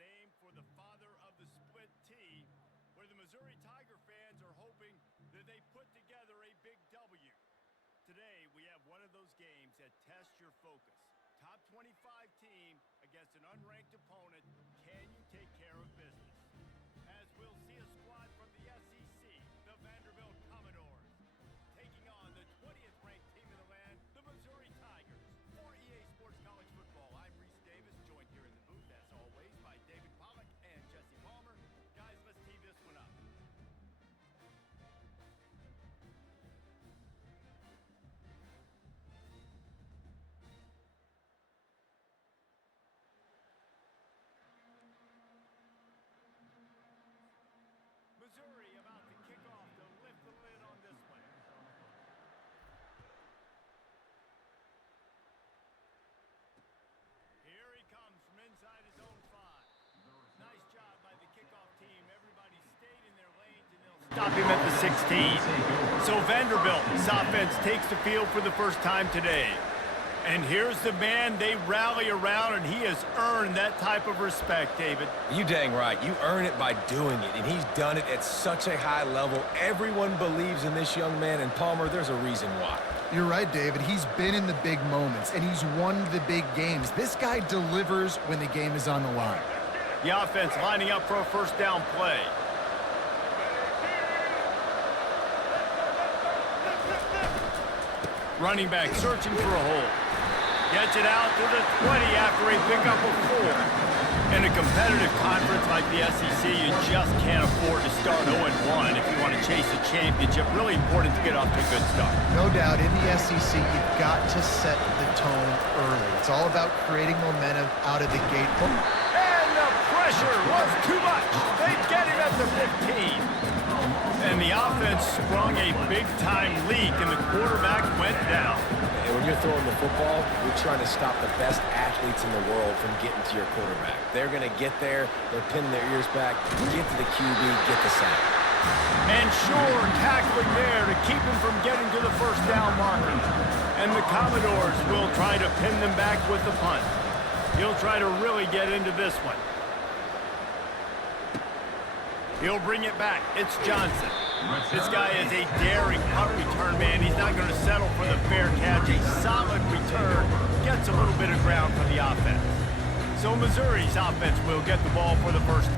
named for the father of the split T, where the Missouri Tiger fans are hoping that they put together a big W. Today, we have one of those games that tests your focus. Top 25 team against an unranked opponent. Can you take care of business? As we'll see a squad from the SEC, the Vanderbilt Commodores, taking on the 20th ranked team in the land, the Missouri Tigers. For EA Sports College Football, I'm Reese Davis, joined here in the booth, as always, by David Pollack and Jesse Palmer. Guys, let's tee this one up. Missouri about to kick off to lift the lid on this one. Here he comes from inside his own 5. Nice job by the kickoff team. Everybody stayed in their lanes and they'll stop him at the 16. So Vanderbilt's offense takes the field for the first time today. And here's the man they rally around, and he has earned that type of respect, David. You dang right. You earn it by doing it, and he's done it at such a high level. Everyone believes in this young man, and Palmer, there's a reason why. You're right, David. He's been in the big moments, and he's won the big games. This guy delivers when the game is on the line. The offense lining up for a first down play. Running back searching for a hole. Gets it out to the 20 after a pickup of 4. In a competitive conference like the SEC, you just can't afford to start 0-1 if you want to chase a championship. Really important to get off to a good start. No doubt, in the SEC, you've got to set the tone early. It's all about creating momentum out of the gate. And the pressure was too much. They get him at the 15. And the offense sprung a big-time leak, and the quarterback went down. And when you're throwing the football, you're trying to stop the best athletes in the world from getting to your quarterback. They're going to get there. They're pinning their ears back. Get to the QB, get the sack. And sure, tackling there to keep him from getting to the first down marker. And the Commodores will try to pin them back with the punt. He'll try to really get into this one. He'll bring it back. It's Johnson. This guy is a daring punt return man. He's not going to settle for the fair catch. A solid return. Gets a little bit of ground for the offense. So Missouri's offense will get the ball for the first.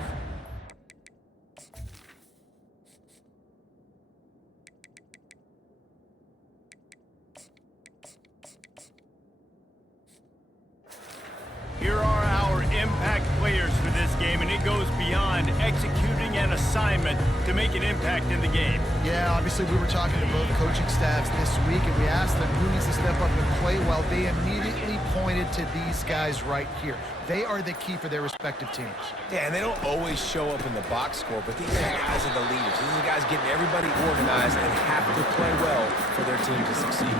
Here are our impact players for this game, and it goes beyond executing an assignment to make an impact in the game. Yeah, obviously we were talking to both coaching staffs this week, and we asked them who needs to step up and play well. They immediately pointed to these guys right here. They are the key for their respective teams. Yeah, and they don't always show up in the box score, but these guys are the leaders. These are the guys getting everybody organized and have to play well for their team to succeed.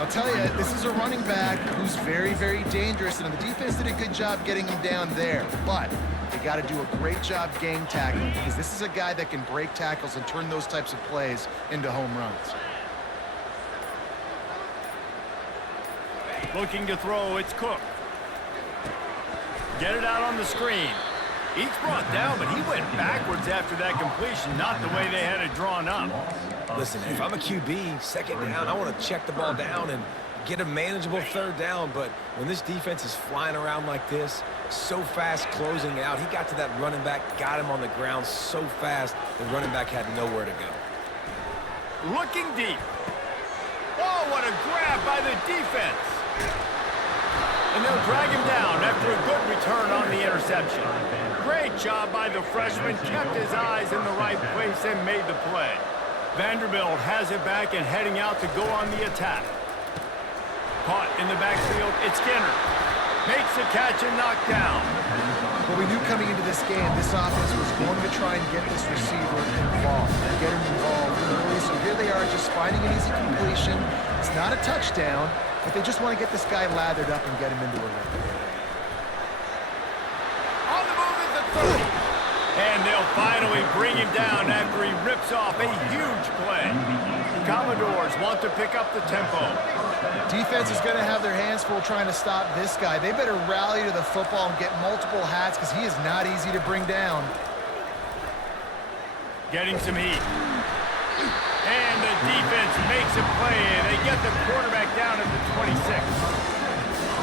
I'll tell you, this is a running back who's very, very dangerous, and the defense did a good job getting him down there. But they got to do a great job gang tackling, because this is a guy that can break tackles and turn those types of plays into home runs. Looking to throw, it's Cook. Get it out on the screen. He's brought down, but he went backwards after that completion, not the way they had it drawn up. Listen, if I'm a QB, second down, I want to check the ball down and get a manageable third down. But when this defense is flying around like this, so fast closing out, he got to that running back, got him on the ground so fast, the running back had nowhere to go. Looking deep. Oh, what a grab by the defense. And they'll drag him down after a good return on the interception. Great job by the freshman, kept his eyes in the right place and made the play. Vanderbilt has it back and heading out to go on the attack. Caught in the backfield, it's Skinner. Makes the catch and knocked down. Well, we knew coming into this game, this offense was going to try and get this receiver involved, get him involved early. So here they are just finding an easy completion. It's not a touchdown, but they just want to get this guy lathered up and get him into a run. On the move is the 30. And they'll They'll finally bring him down after he rips off a huge play. The Commodores want to pick up the tempo. Defense is going to have their hands full trying to stop this guy. They better rally to the football and get multiple hats because he is not easy to bring down. Getting some heat. And the defense makes a play, and they get the quarterback down at the 26.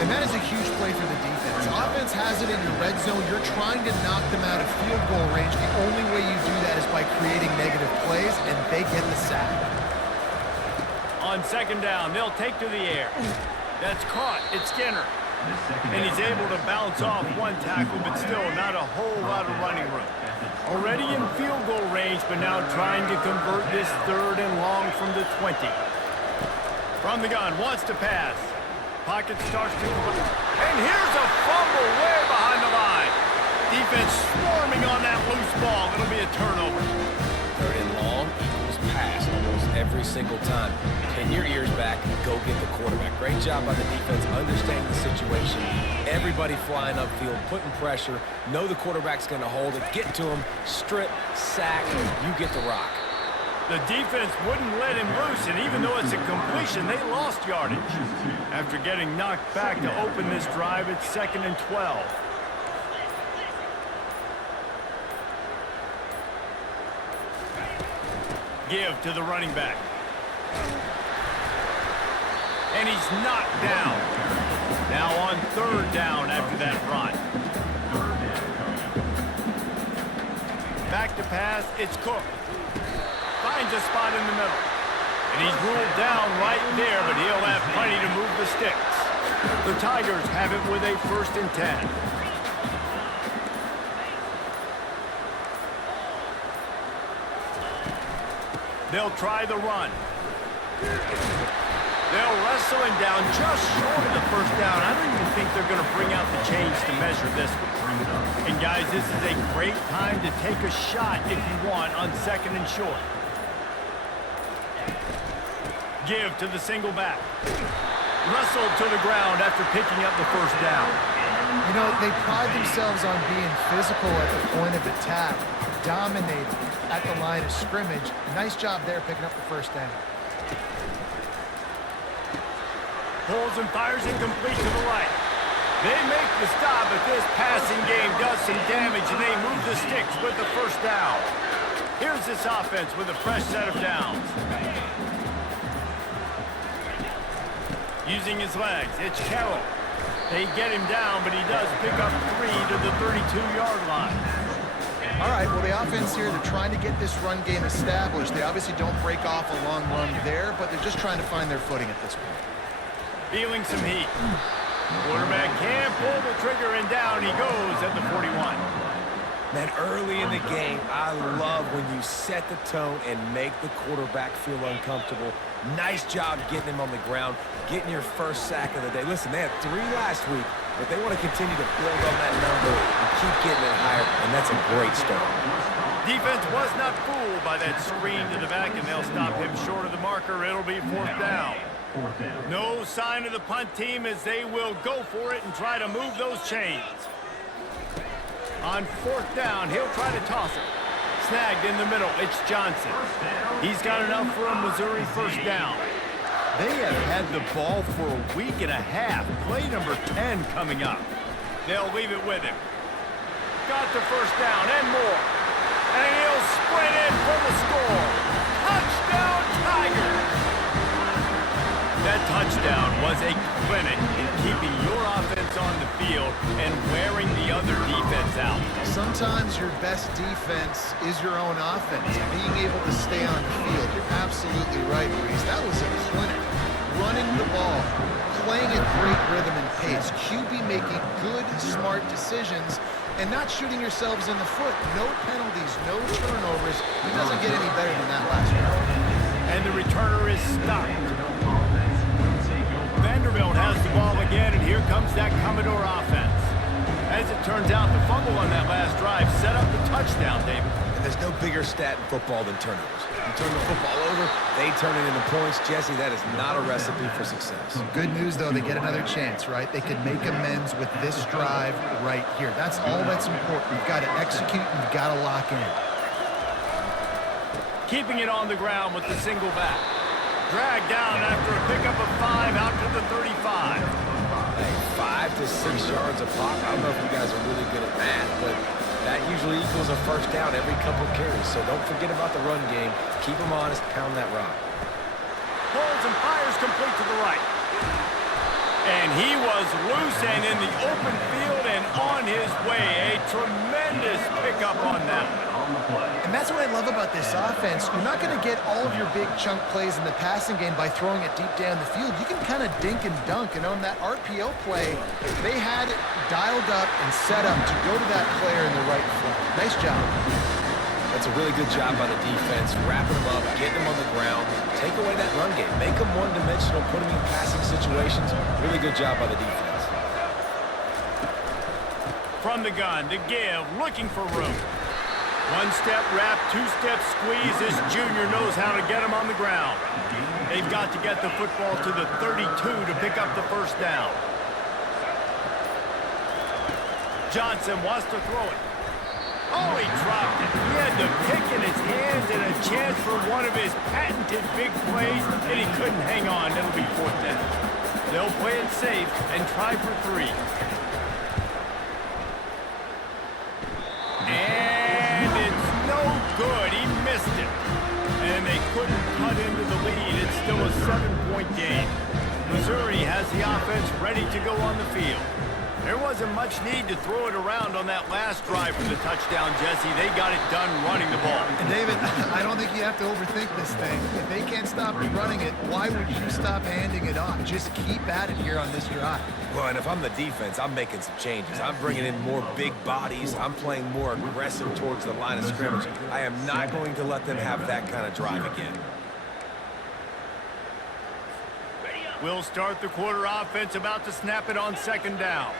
And that is a huge play for the defense. Offense has it in your red zone. You're trying to knock them out of field goal range. The only way you do that is by creating negative plays, and they get the sack. On second down, they'll take to the air. That's caught. It's Skinner. And he's able to bounce off one tackle, but still not a whole lot of running room. Already in field goal range, but now trying to convert this third and long from the 20. From the gun, wants to pass. Pocket starts to collapse. And here's a fumble way behind the line. Defense swarming on that loose ball. It'll be a turnover. Third and long equals pass almost every single time. Pin your ears back and go get the quarterback. Great job by the defense understanding the situation. Everybody flying upfield, putting pressure. Know the quarterback's going to hold it. Get to him, strip, sack, you get the rock. The defense wouldn't let him loose, and even though it's a completion, they lost yardage. After getting knocked back to open this drive, it's 2nd and 12. Give to the running back. And he's knocked down. Now on third down after that run. Back to pass, it's Cook. Finds a spot in the middle. And he's ruled down right there, but he'll have plenty to move the sticks. The Tigers have it with a 1st and 10. They'll try the run. They'll wrestle him down just short of the 1st down. I don't even think they're going to bring out the chains to measure this one. And guys, this is a great time to take a shot if you want on 2nd and short. Give to the single back. Wrestled to the ground after picking up the 1st down. You know, they pride themselves on being physical at the point of attack, dominating at the line of scrimmage. Nice job there picking up the 1st down. Pulls and fires incomplete to the right. They make the stop, but this passing game does some damage, and they move the sticks with the 1st down. Here's this offense with a fresh set of downs. Using his legs, it's Carroll. They get him down, but he does pick up 3 to the 32-yard line. All right, well, the offense here, they're trying to get this run game established. They obviously don't break off a long run there, but they're just trying to find their footing at this point. Feeling some heat. Quarterback can't pull the trigger, and down he goes at the 41. Man, early in the game, I love when you set the tone and make the quarterback feel uncomfortable. Nice job getting him on the ground, getting your 1st sack of the day. Listen, they had 3 last week, but they want to continue to build on that number and keep getting it higher, and that's a great start. Defense was not fooled by that screen to the back, and they'll stop him short of the marker. It'll be 4th down. No sign of the punt team as they will go for it and try to move those chains. On 4th down, he'll try to toss it. Snagged in the middle, it's Johnson. He's got enough for a Missouri 1st down. They have had the ball for a week and a half. Play number 10 coming up. They'll leave it with him. Got the 1st down and more. And he'll sprint in for the score. Touchdown, Tigers! That touchdown was a clinic in keeping your offense on the field and wearing the other defense out. Sometimes your best defense is your own offense. Being able to stay on the field. You're absolutely right, Reese. That was a clinic. Running the ball, playing at great rhythm and pace. QB making good, smart decisions and not shooting yourselves in the foot. No penalties, no turnovers. It doesn't get any better than that last round. And the returner is stopped. Vanderbilt has the ball again, and here comes that Commodore offense. As it turns out, the fumble on that last drive set up the touchdown, David. There's no bigger stat in football than turnovers. You turn the football over, they turn it into points. Jesse, that is not a recipe for success. Good news, though, they get another chance, right? They can make amends with this drive right here. That's all that's important. You've got to execute, and you've got to lock in. Keeping it on the ground with the single back. Dragged down after a pickup of 5 out to the 35. Hey, 5 to 6 yards a pop. I don't know if you guys are really good at math, but that usually equals a first down every couple carries. So don't forget about the run game. Keep them honest, pound that rock. Pulls and fires complete to the right. And he was loose and in the open field and on his way. A tremendous pickup on that. And that's what I love about this offense. You're not going to get all of your big chunk plays in the passing game by throwing it deep down the field. You can kind of dink and dunk. And on that RPO play, they had it dialed up and set up to go to that player in the right front. Nice job. That's a really good job by the defense, wrapping them up, getting them on the ground, take away that run game, make them one-dimensional, put them in passing situations. Really good job by the defense. From the gun, to give, looking for room. One-step wrap, two-step squeeze. This junior knows how to get him on the ground. They've got to get the football to the 32 to pick up the first down. Johnson wants to throw it. Oh, he dropped it. He had the pick in his hands and a chance for one of his patented big plays, and he couldn't hang on. It'll be 4th down. They'll play it safe and try for 3. And it's no good. He missed it. And they couldn't cut into the lead. It's still a 7-point game. Missouri has the offense ready to go on the field. There wasn't much need to throw it around on that last drive for the touchdown, Jesse. They got it done running the ball. And David, I don't think you have to overthink this thing. If they can't stop running it, why would you stop handing it off? Just keep at it here on this drive. Well, and if I'm the defense, I'm making some changes. I'm bringing in more big bodies. I'm playing more aggressive towards the line of scrimmage. I am not going to let them have that kind of drive again. We'll start the quarter offense, about to snap it on 2nd down.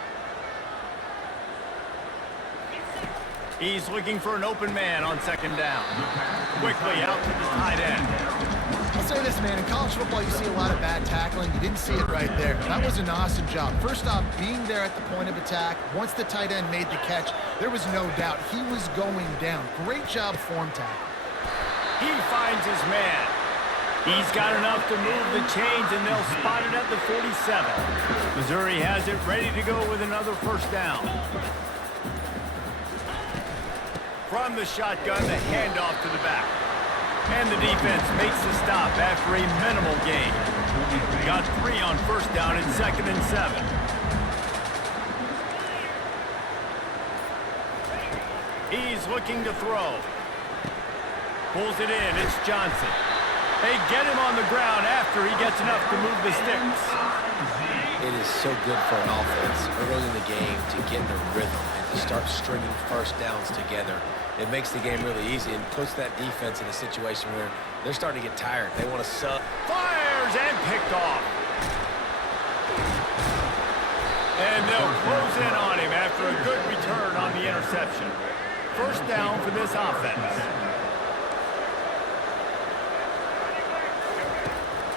He's looking for an open man on 2nd down. Quickly out to the tight end. I'll say this, man. In college football, you see a lot of bad tackling. You didn't see it right there. That was an awesome job. First off, being there at the point of attack. Once the tight end made the catch, there was no doubt he was going down. Great job form tackle. He finds his man. He's got enough to move the chains, and they'll spot it at the 47. Missouri has it ready to go with another first down. From the shotgun, the handoff to the back. And the defense makes the stop after a minimal gain. Got 3 on first down and 2nd and 7. He's looking to throw. Pulls it in. It's Johnson. They get him on the ground after he gets enough to move the sticks. It is so good for an offense early in the game to get in a rhythm and to start stringing first downs together. It makes the game really easy and puts that defense in a situation where they're starting to get tired. They want to sub. Fires and picked off. And they'll close in on him after a good return on the interception. First down for this offense.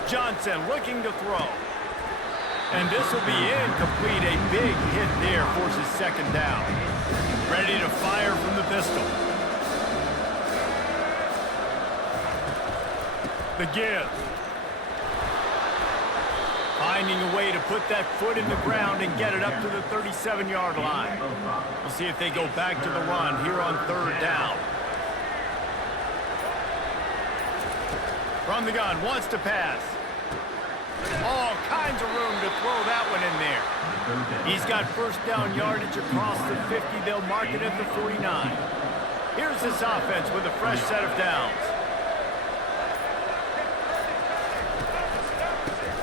Johnson looking to throw. And this will be incomplete. A big hit there forces 2nd down. Ready to fire from the pistol. The give. Finding a way to put that foot in the ground and get it up to the 37-yard line. We'll see if they go back to the run here on 3rd down. From the gun, wants to pass. All kinds of room to throw that one in there. He's got first down yardage across the 50. They'll mark it at the 49. Here's this offense with a fresh set of downs.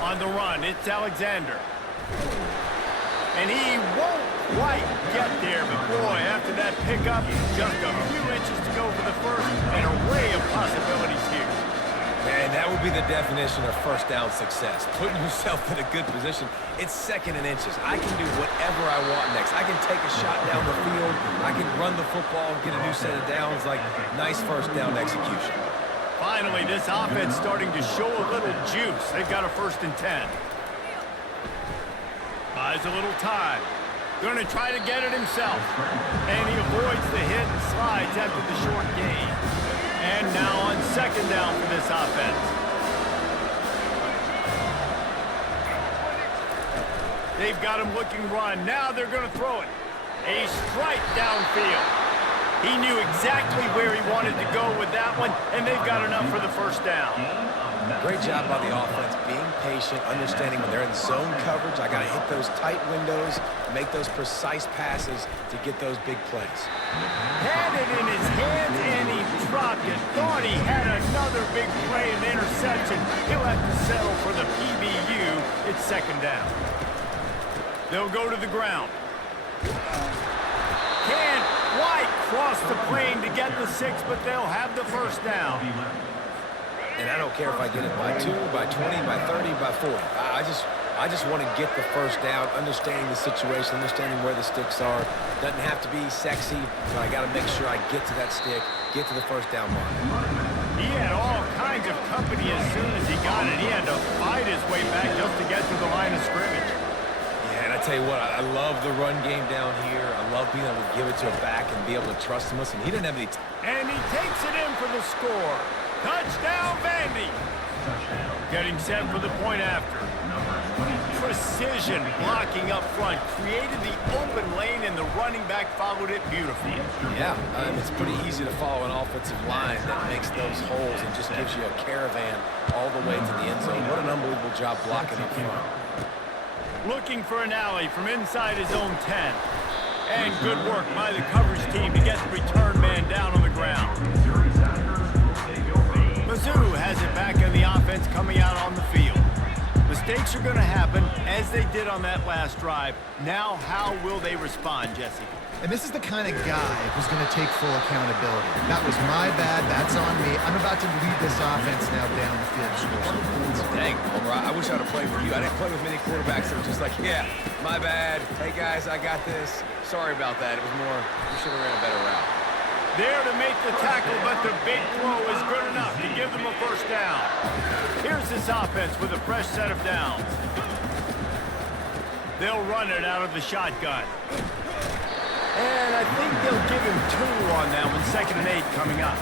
On the run, it's Alexander. And he won't quite get there, but boy, after that pickup, just a few inches to go for the first, an array of possibilities here. Man, that would be the definition of first down success. Putting yourself in a good position. It's 2nd and inches. I can do whatever I want next. I can take a shot down the field. I can run the football and get a new set of downs. Like, nice first down execution. Finally, this offense starting to show a little juice. They've got a 1st and 10. Buys a little time. Going to try to get it himself. And he avoids the hit and slides after the short gain. And now on 2nd down for this offense. They've got him looking run. Now they're going to throw it. A strike downfield. He knew exactly where he wanted to go with that one, and they've got enough for the 1st down. Great job by the offense, being patient, understanding when they're in zone coverage. I got to hit those tight windows, make those precise passes to get those big plays. Had it in his hands, and he dropped it. Thought he had another big play and interception. He'll have to settle for the PBU. It's 2nd down. They'll go to the ground. Can't quite cross the plane to get the 6, but they'll have the 1st down. And I don't care if I get it by 2, by 20, by 30, by 40. I just want to get the 1st down, understanding the situation, understanding where the sticks are. Doesn't have to be sexy, but I got to make sure I get to that stick, get to the 1st down mark. He had all kinds of company as soon as he got it. He had to fight his way back just to get to the line of scrimmage. Yeah, and I tell you what, I love the run game down here. I love being able to give it to a back and be able to trust him. Listen, he didn't have any and he takes it in for the score. Touchdown, Vandy. Getting set for the point after. Precision blocking up front. Created the open lane, and the running back followed it beautifully. Yeah, it's pretty easy to follow an offensive line that makes those holes and just gives you a caravan all the way to the end zone. What an unbelievable job blocking up front. Looking for an alley from inside his own 10. And good work by the coverage team to get the return man down on the ground. Mizzou has it back in the offense coming out on the field. Mistakes are going to happen, as they did on that last drive. Now, how will they respond, Jesse? And this is the kind of guy who's going to take full accountability. That was my bad. That's on me. I'm about to lead this offense now down the field. Dang, Homer, I wish I'd have played with you. I didn't play with many quarterbacks that were just like, yeah, my bad. Hey, guys, I got this. Sorry about that. It was more, we should have ran a better route. There to make the tackle, but the big throw is good enough to give them a 1st down. Here's this offense with a fresh set of downs. They'll run it out of the shotgun. And I think they'll give him 2 on that one, 2nd and 8 coming up.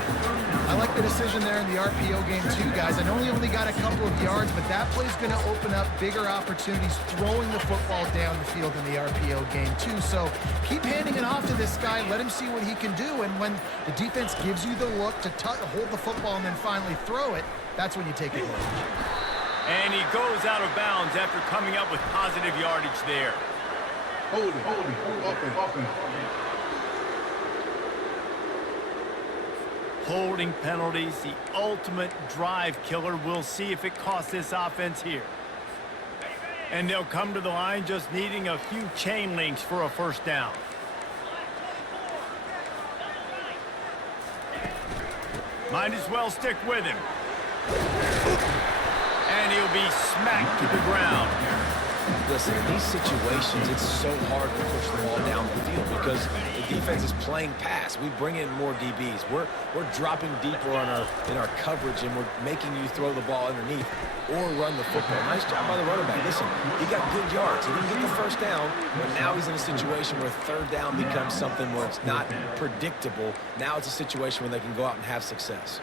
I like the decision there in the RPO game too, guys. I know he only got a couple of yards, but that play's going to open up bigger opportunities throwing the football down the field in the RPO game too. So keep handing it off to this guy. Let him see what he can do. And when the defense gives you the look to hold the football and then finally throw it, that's when you take advantage. And he goes out of bounds after coming up with positive yardage there. Hold it, open. Holding penalties, the ultimate drive killer. We'll see if it costs this offense here. And they'll come to the line just needing a few chain links for a 1st down. Might as well stick with him. And he'll be smacked to the ground. Listen, in these situations, it's so hard to push the ball down the field because the defense is playing pass. We bring in more DBs. We're dropping deeper in our coverage, and we're making you throw the ball underneath or run the football. Nice job by the running back. Listen, he got good yards. He didn't get the 1st down, but now he's in a situation where 3rd down becomes something where it's not predictable. Now it's a situation where they can go out and have success.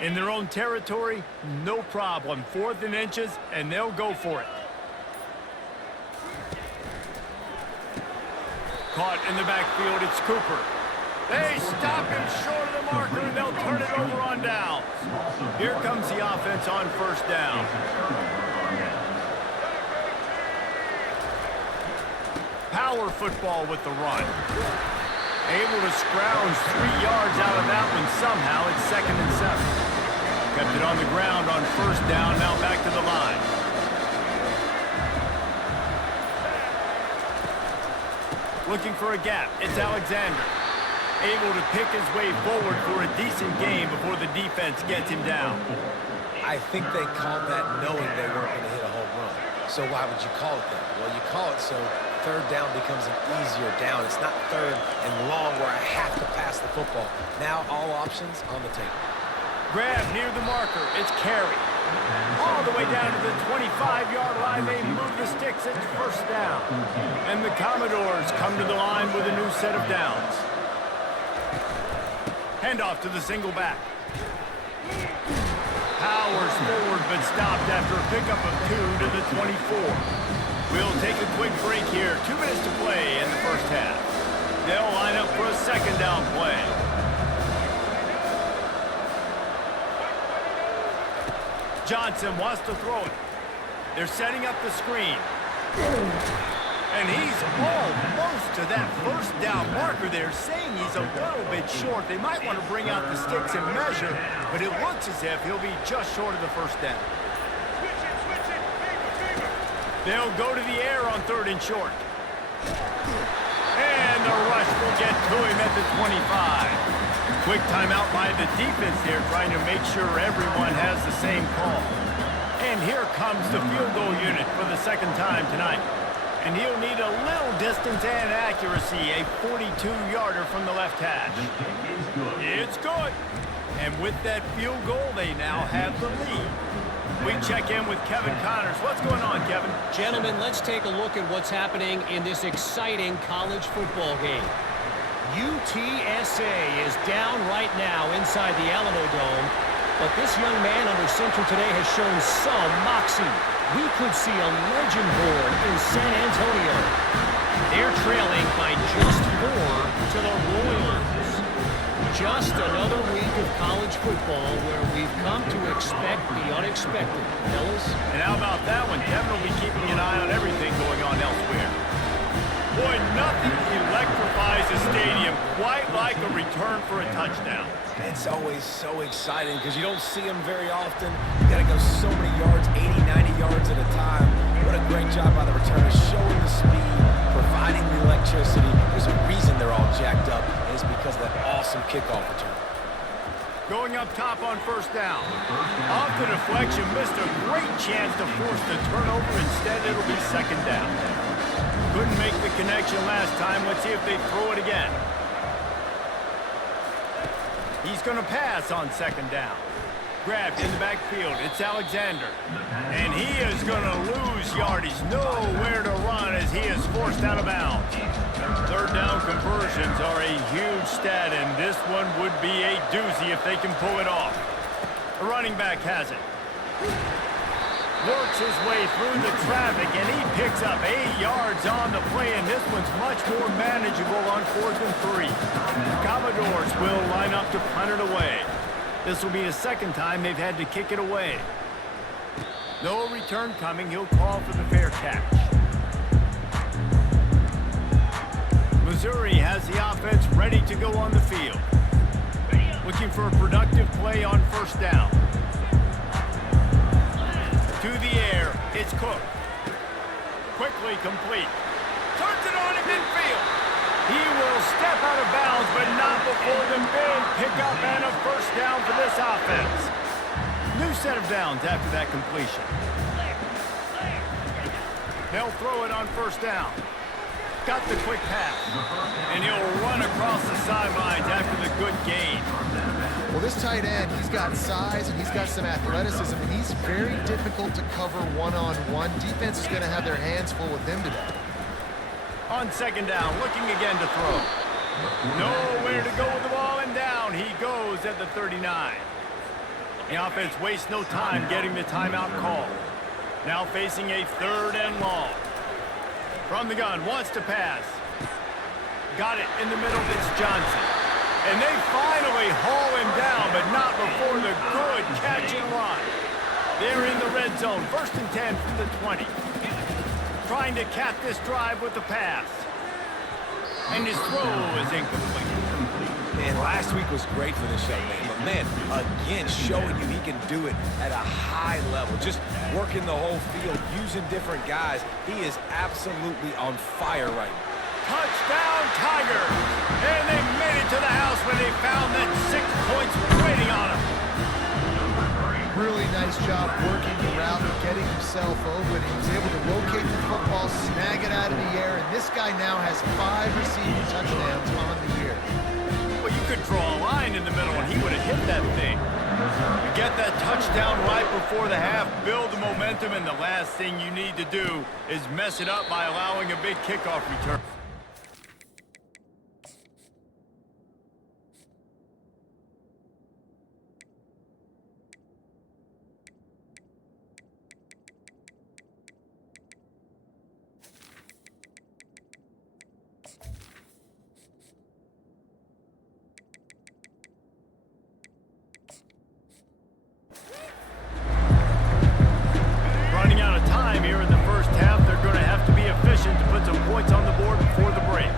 In their own territory, no problem. 4th and inches, and they'll go for it. Caught in the backfield, it's Cooper. They stop him short of the marker, and they'll turn it over on downs. Here comes the offense on 1st down. Power football with the run. Able to scrounge 3 yards out of that one somehow. It's 2nd and 7. Kept it on the ground on 1st down, now back to the line. Looking for a gap. It's Alexander. able to pick his way forward for a decent game before the defense gets him down. I think they called that knowing they weren't going to hit a home run. So why would you call it that? Well, you call it so third down becomes an easier down. It's not third and long where I have to pass the football. Now all options on the table. Grab near the marker. It's carry. All the way down to the 25-yard line. They move the sticks. It's first down. And the Commodores come to the line with a new set of downs. Handoff to the single back. Powers forward but stopped after a pickup of 2 to the 24. We'll take a quick break here. 2 minutes to play in the first half. They'll line up for a second down play. Johnson wants to throw it. They're setting up the screen. And he's almost to that first down marker there, saying he's a little bit short. They might want to bring out the sticks and measure, but it looks as if he'll be just short of the first down. They'll go to the air on 3rd and short. And the rush will get to him at the 25. Quick timeout by the defense there, trying to make sure everyone has the same call. And here comes the field goal unit for the second time tonight. And he'll need a little distance and accuracy, a 42-yarder from the left hash. It's good. And with that field goal, they now have the lead. We check in with Kevin Connors. What's going on, Kevin? Gentlemen, let's take a look at what's happening in this exciting college football game. UTSA is down right now inside the Alamo Dome, but this young man under center today has shown some moxie. We could see a legend born in San Antonio. They're trailing by just 4 to the Royals. Just another week of college football where we've come to expect the unexpected. Fellas? And how about that one? Kevin will be keeping an eye on everything going on elsewhere. Boy, nothing electrifies a stadium quite like a return for a touchdown. It's always so exciting because you don't see them very often. You got to go so many yards, 80, 90 yards at a time. What a great job by the returners, showing the speed, providing the electricity. There's a reason they're all jacked up, and it's because of that awesome kickoff return. Going up top on first down. Off the deflection, missed a great chance to force the turnover. Instead, it'll be second down. Couldn't make the connection last time. Let's see if they throw it again. He's going to pass on second down. Grabbed in the backfield. It's Alexander. And he is going to lose yardage. Nowhere to run as he is forced out of bounds. Third down conversions are a huge stat, and this one would be a doozy if they can pull it off. The running back has it. Works his way through the traffic, and he picks up 8 yards on the play, and this one's much more manageable on 4th and 3. The Commodores will line up to punt it away. This will be the second time they've had to kick it away. No return coming. He'll call for the fair catch. Missouri has the offense ready to go on the field. Looking for a productive play on first down. To the air, it's Cook. Quickly complete. Turns it on in midfield. He will step out of bounds, but not before the big pickup and a first down for this offense. New set of downs after that completion. They'll throw it on first down. Got the quick pass. And he'll run across the sidelines after the good gain. Well, this tight end, he's got size and he's got some athleticism, and he's very difficult to cover one-on-one. Defense is going to have their hands full with him today. On second down, looking again to throw. Nowhere to go with the ball, and down he goes at the 39. The offense wastes no time getting the timeout call. Now facing a 3rd and long. From the gun, wants to pass. Got it in the middle, it's Johnson. And they finally haul him down, but not before the good catch and run. They're in the red zone, 1st and 10 from the 20. Trying to cap this drive with the pass. And his throw is incomplete. Man, last week was great for this young man. But, man, again, showing you he can do it at a high level. Just working the whole field, using different guys. He is absolutely on fire right now. Touchdown, Tigers! And they made it to the house when they found that 6 points waiting on them. Really nice job working the route and getting himself open. He was able to locate the football, snag it out of the air, and this guy now has 5 receiving touchdowns on the year. Well, you could draw a line in the middle and he would have hit that thing. You get that touchdown right before the half, build the momentum, and the last thing you need to do is mess it up by allowing a big kickoff return. Running out of time here in the first half, they're going to have to be efficient to put some points on the board before the break.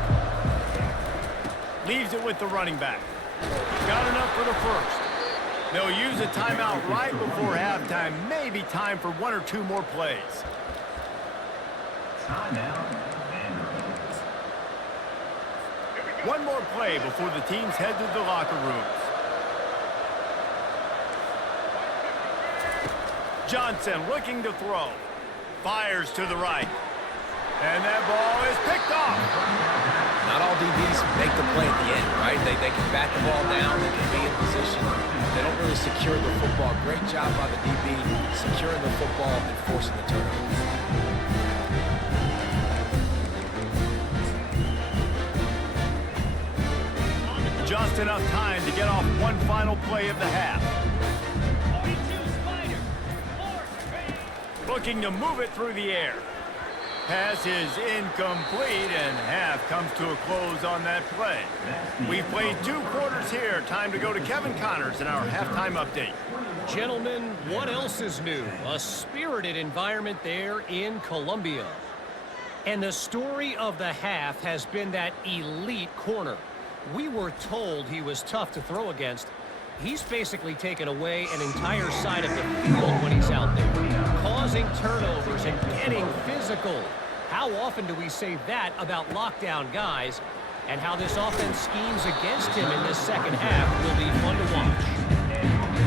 Leaves it with the running back. Got enough for the first. They'll use a timeout right before halftime. Maybe time for 1 or 2 more plays. One more play before the teams head to the locker rooms. Johnson looking to throw. Fires to the right. And that ball is picked off. Not all DBs make the play at the end, right? They can bat the ball down, they can be in position. They don't really secure the football. Great job by the DB securing the football and forcing the turnover. Just enough time to get off one final play of the half. Looking to move it through the air. Pass is incomplete, and half comes to a close on that play. We've played 2 quarters here. Time to go to Kevin Connors in our halftime update. Gentlemen, what else is new? A spirited environment there in Columbia. And the story of the half has been that elite corner. We were told he was tough to throw against. He's basically taken away an entire side of the field when he's out there, causing turnovers and getting physical. How often do we say that about lockdown guys? And how this offense schemes against him in this second half will be fun to watch.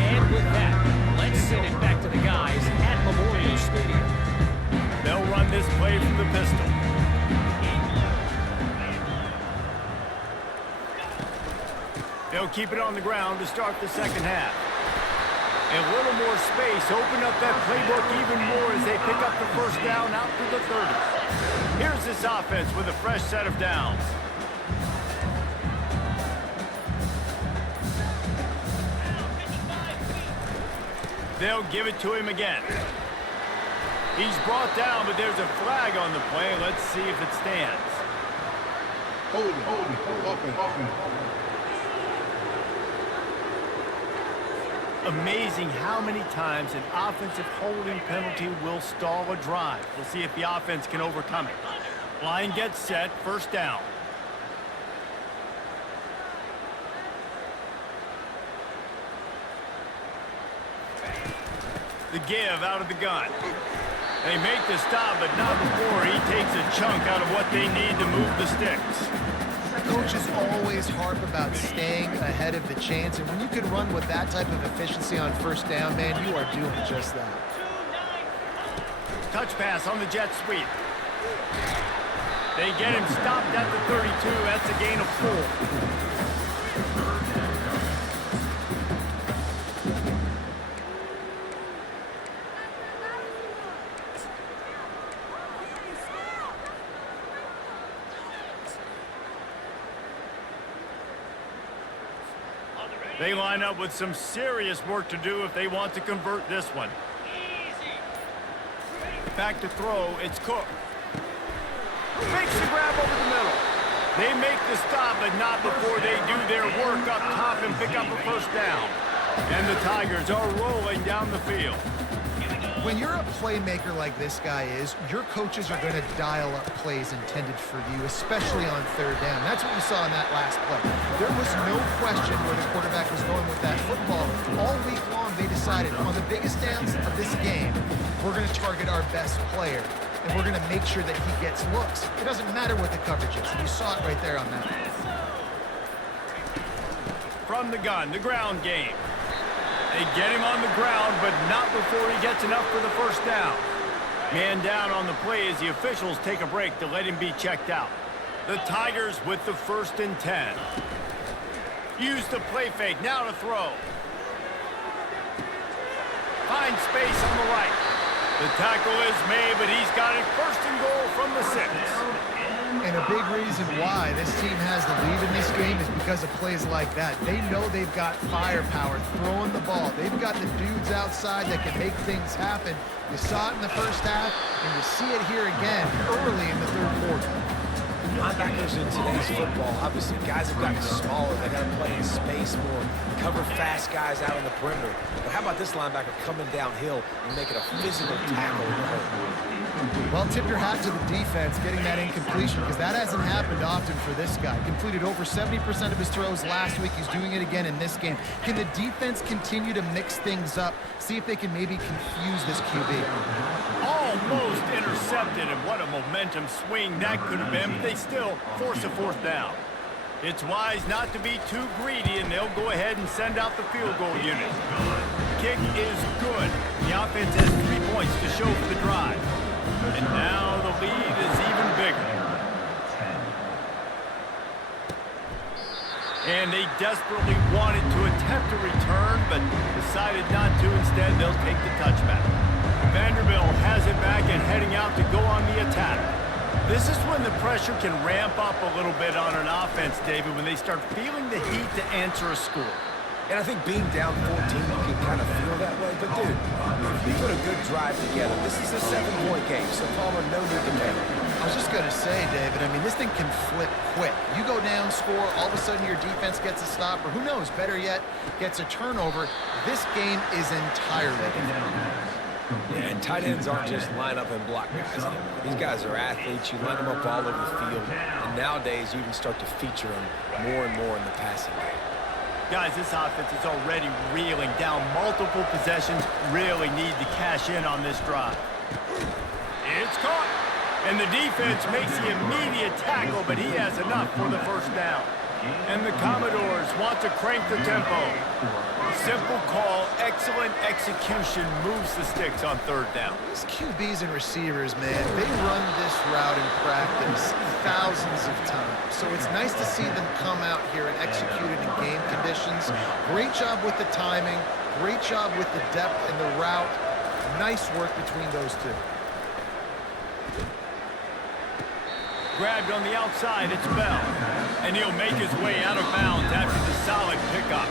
And with that, let's send it back to the guys at Memorial Stadium. They'll run this play from the pistol. They'll keep it on the ground to start the second half. A little more space, open up that playbook even more as they pick up the first down out to the 30. Here's this offense with a fresh set of downs. They'll give it to him again. He's brought down, but there's a flag on the play. Let's see if it stands. Hold it, open. Amazing how many times an offensive holding penalty will stall a drive. We'll see if the offense can overcome it. Line gets set, first down. The give out of the gun. They make the stop, but not before he takes a chunk out of what they need to move the sticks. Coaches always harp about staying ahead of the chains, and when you can run with that type of efficiency on first down, man, you are doing just that. Touch pass on the jet sweep. They get him stopped at the 32. That's a gain of 4. They line up with some serious work to do if they want to convert this one. Back to throw, it's Cook. Makes the grab over the middle. They make the stop, but not before they do their work up top and pick up a first down. And the Tigers are rolling down the field. When you're a playmaker like this guy is, your coaches are going to dial up plays intended for you, especially on third down. That's what we saw in that last play. There was no question where the quarterback was going with that football. All week long, they decided on the biggest downs of this game, we're going to target our best player. and we're going to make sure that he gets looks. It doesn't matter what the coverage is, and you saw it right there on that. From the gun, the ground game. They get him on the ground, but not before he gets enough for the first down. Man down on the play as the officials take a break to let him be checked out. The Tigers with the 1st and 10. Use the play fake, now to throw. Finds space on the right. The tackle is made, but he's got it 1st and goal from the 6. And a big reason why this team has the lead in this game is because of plays like that. They know they've got firepower throwing the ball. They've got the dudes outside that can make things happen. You saw it in the first half, and you see it here again early in the 3rd quarter. Linebackers in today's football, obviously, guys have gotten smaller. They got to play in space more, cover fast guys out on the perimeter. But how about this linebacker coming downhill and making a physical tackle in the hole? Well, tip your hat to the defense getting that incompletion, because that hasn't happened often for this guy. Completed over 70% of his throws last week. He's doing it again in this game. Can the defense continue to mix things up, see if they can maybe confuse this QB? Almost intercepted, and what a momentum swing that could have been, but they still force a 4th down. It's wise not to be too greedy, and they'll go ahead and send out the field goal unit. Kick is good. The offense has 3 points to show for the drive. And now the lead is even bigger. And they desperately wanted to attempt a return, but decided not to. Instead, they'll take the touchback. Vanderbilt has it back and heading out to go on the attack. This is when the pressure can ramp up a little bit on an offense, David, when they start feeling the heat to answer a score. And I think being down 14, you can kind of feel that way. But, dude, if you put a good drive together, this is a 7-point game, so Palmer, no need to panic. I was just going to say, David, I mean, this thing can flip quick. You go down, score, all of a sudden your defense gets a stop, or who knows, better yet, gets a turnover. This game is entirely different. Yeah, and tight ends aren't just line up and block guys anymore. These guys are athletes. You line them up all over the field. And nowadays, you can start to feature them more and more in the passing game. Guys, this offense is already reeling down multiple possessions. Really need to cash in on this drive. It's caught. And the defense makes the immediate tackle, but he has enough for the 1st down. And the Commodores want to crank the tempo. Simple call, excellent execution, moves the sticks on 3rd down. These QBs and receivers, man, they run this route in practice thousands of times. So it's nice to see them come out here and execute it in game conditions. Great job with the timing, great job with the depth and the route. Nice work between those two. Grabbed on the outside, it's Bell. And he'll make his way out of bounds after the solid pickup.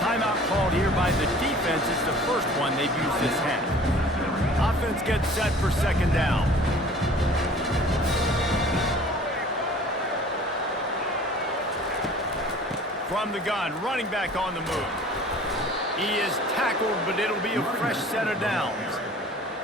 Timeout called here by the defense. It's the first one they've used this half. Offense gets set for 2nd down. From the gun, running back on the move. He is tackled, but it'll be a fresh set of downs.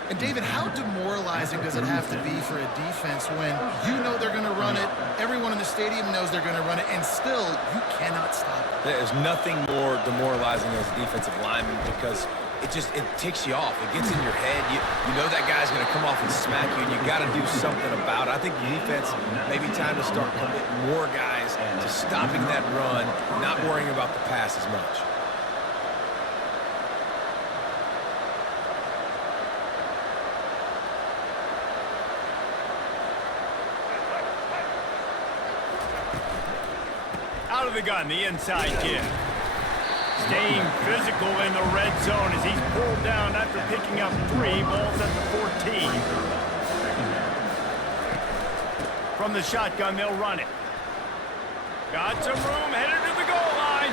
And David, how demoralizing does it have to be for a defense when you know they're going to run it, everyone in the stadium knows they're going to run it, and still you cannot stop it? There's nothing more demoralizing as a defensive lineman because it ticks you off. It gets in your head. You know that guy's going to come off and smack you, and you got to do something about it. I think the defense may be time to start committing more guys to stopping that run, not worrying about the pass as much. Out of the gun, the inside kick. Staying physical in the red zone as he's pulled down after picking up 3 balls at the 14. From the shotgun, they'll run it. Got some room, headed to the goal line.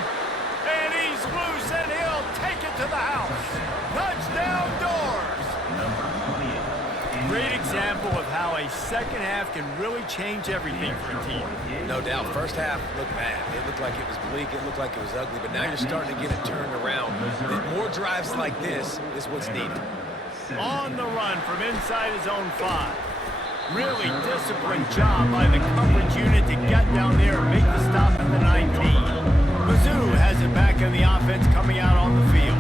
And he's loose, and he'll take it to the house. Touchdown, Doors! Great example of how a second half can really change everything for a team. No doubt. First half looked bad. It looked like it was bleak. It looked like it was ugly. But now you're starting to get it turned around. More drives like this is what's needed. On the run from inside his own 5. Really disciplined job by the coverage unit to get down there and make the stop at the 19. Mizzou has it back in the offense coming out on the field.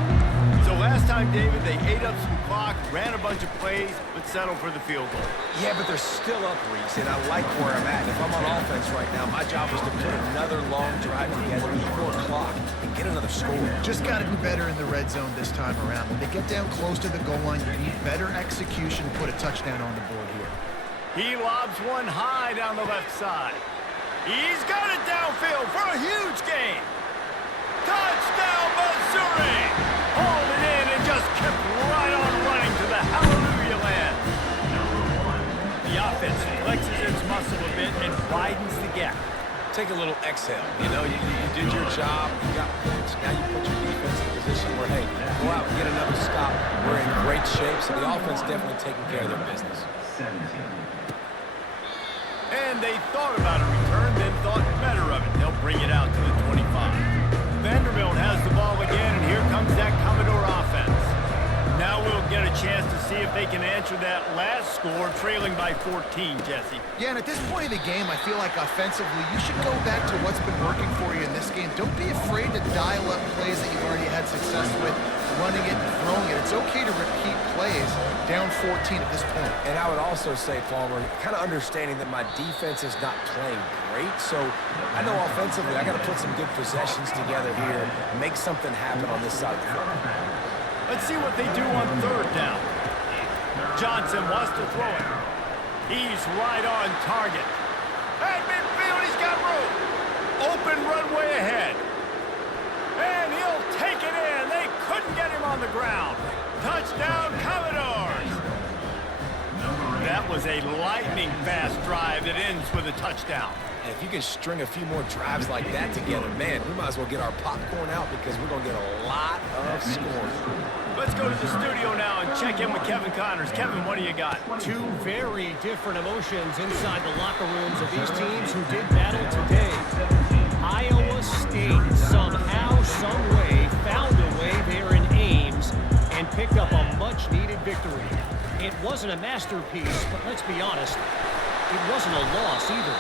So last time, David, they ate up some clock, ran a bunch of plays, but settled for the field goal. Yeah, but they're still up, Reese, and I like where I'm at. If I'm on offense right now, my job is to put another long drive together, eat more clock, and get another score. Just got to do better in the red zone this time around. When they get down close to the goal line, you need better execution to put a touchdown on the board here. He lobs one high down the left side. He's got it downfield for a huge gain. Touchdown, Missouri! Hauled it in and just kept right on running to the hallelujah land. The offense flexes its muscle a bit and widens the gap. Take a little exhale. You know, you did your job, you got points. Now you put your defense in a position where, hey, go out and get another stop. We're in great shape, so the offense definitely taking care of their business. And they thought about a return, then thought better of it. They'll bring it out to the 25. Vanderbilt has the ball again, and here comes that Commodore offense. Now we'll get a chance to see if they can answer that last score, trailing by 14, Jesse. Yeah, and at this point of the game, I feel like offensively, you should go back to what's been working for you in this game. Don't be afraid to dial up plays that you've already had success with, running it and throwing it. It's okay to repeat plays down 14 at this point. And I would also say, Palmer, kind of understanding that my defense is not playing great, so I know offensively I got to put some good possessions together here, make something happen on this side of the field. Let's see what they do on third down. Johnson wants to throw it. He's right on target. At midfield, he's got room. Open runway ahead. And he'll take it in. They couldn't get him on the ground. Touchdown, Commodores. That was a lightning-fast drive that ends with a touchdown. And if you can string a few more drives like that together, man, we might as well get our popcorn out because we're going to get a lot of scoring. Let's go to the studio now and check in with Kevin Connors. Kevin, what do you got? Two very different emotions inside the locker rooms of these teams who did battle today. Iowa State somehow, someway, found a way there in Ames and picked up a much-needed victory. It wasn't a masterpiece, but let's be honest, it wasn't a loss either.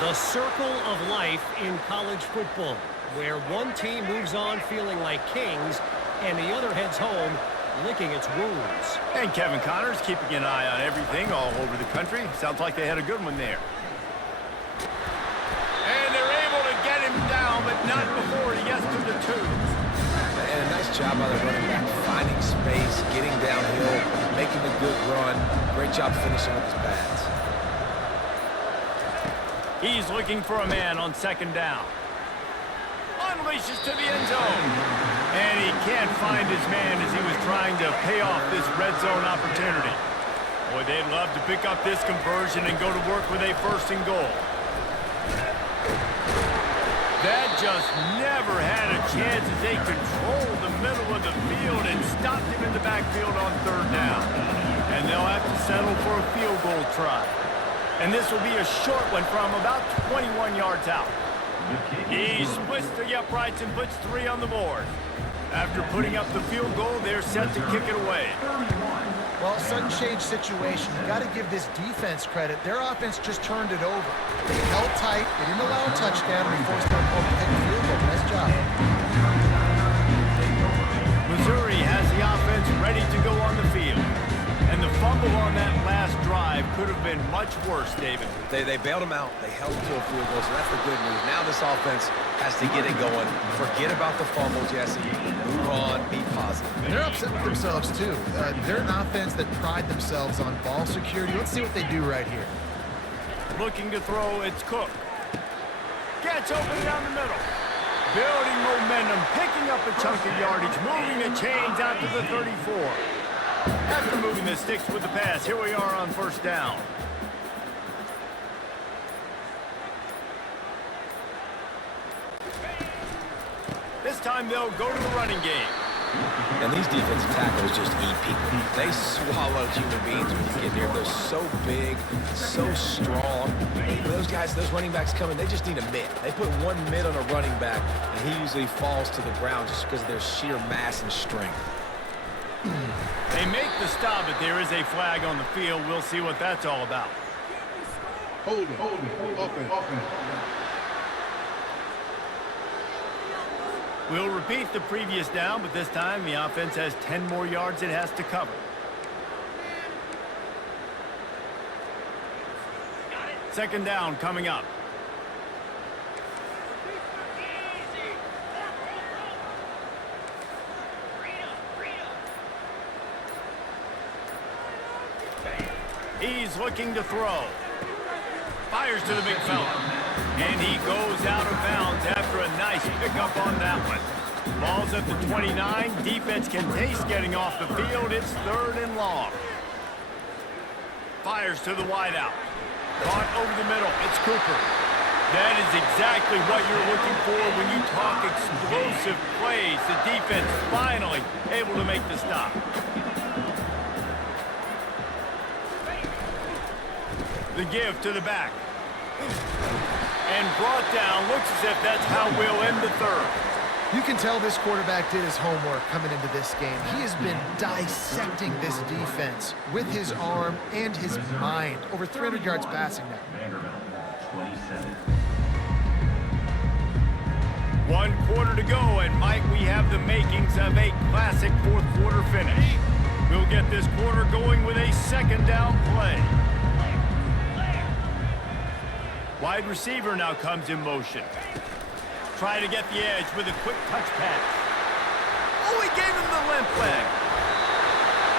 The circle of life in college football, where one team moves on feeling like kings and the other heads home licking its wounds. And Kevin Connors keeping an eye on everything all over the country. Sounds like they had a good one there. And they're able to get him down, but not before he gets to the 2. And a nice job by the running back, finding space, getting downhill, making a good run. Great job finishing with his pads. He's looking for a man on second down. Unleashes to the end zone. And he can't find his man as he was trying to pay off this red zone opportunity. Boy, they'd love to pick up this conversion and go to work with a first and goal. That just never had a chance as they controlled the middle of the field and stopped him in the backfield on third down. And they'll have to settle for a field goal try. And this will be a short one from about 21 yards out. He splits the uprights and puts 3 on the board. After putting up the field goal, they're set to kick it away. Well, sudden change situation. You got to give this defense credit. Their offense just turned it over. They held tight. They didn't allow a touchdown. They forced their opponent to take a field goal. Nice job. Missouri has the offense ready to go on the field. And the fumble on that last drive could have been much worse, David. They bailed him out. They held him to a field goal, so that's the good news. Now this offense has to get it going. Forget about the fumble, Jesse. Move on. Be positive. And they're upset with themselves, too. They're an offense that pride themselves on ball security. Let's see what they do right here. Looking to throw, it's Cook. Gets open down the middle. Building momentum, picking up a chunk of yardage, moving the chains out to the 34. After moving the sticks with the pass, here we are on first down. This time they'll go to the running game. And these defensive tackles just eat people. They swallow human beings when you get near. They're so big, so strong. When those guys, those running backs come in, they just need a mid. They put one mid on a running back, and he usually falls to the ground just because of their sheer mass and strength. They make the stop, but there is a flag on the field. We'll see what that's all about. Hold it. Offense. We'll repeat the previous down, but this time the offense has 10 more yards it has to cover. Second down coming up. He's looking to throw. Fires to the big fella. And he goes out of bounds after a nice pickup on that one. Ball's at the 29. Defense can taste getting off the field. It's 3rd and long. Fires to the wideout. Caught over the middle. It's Cooper. That is exactly what you're looking for when you talk explosive plays. The defense finally able to make the stop. The give to the back. And brought down. Looks as if that's how we'll end the 3rd. You can tell this quarterback did his homework coming into this game. He has been dissecting this defense with his arm and his mind. Over 300 yards passing now. Vanderbilt, 27. 1 quarter to go, and might we have the makings of a classic 4th quarter finish. We'll get this quarter going with a 2nd down play. Wide receiver now comes in motion. Try to get the edge with a quick touch pass. Oh, he gave him the limp leg.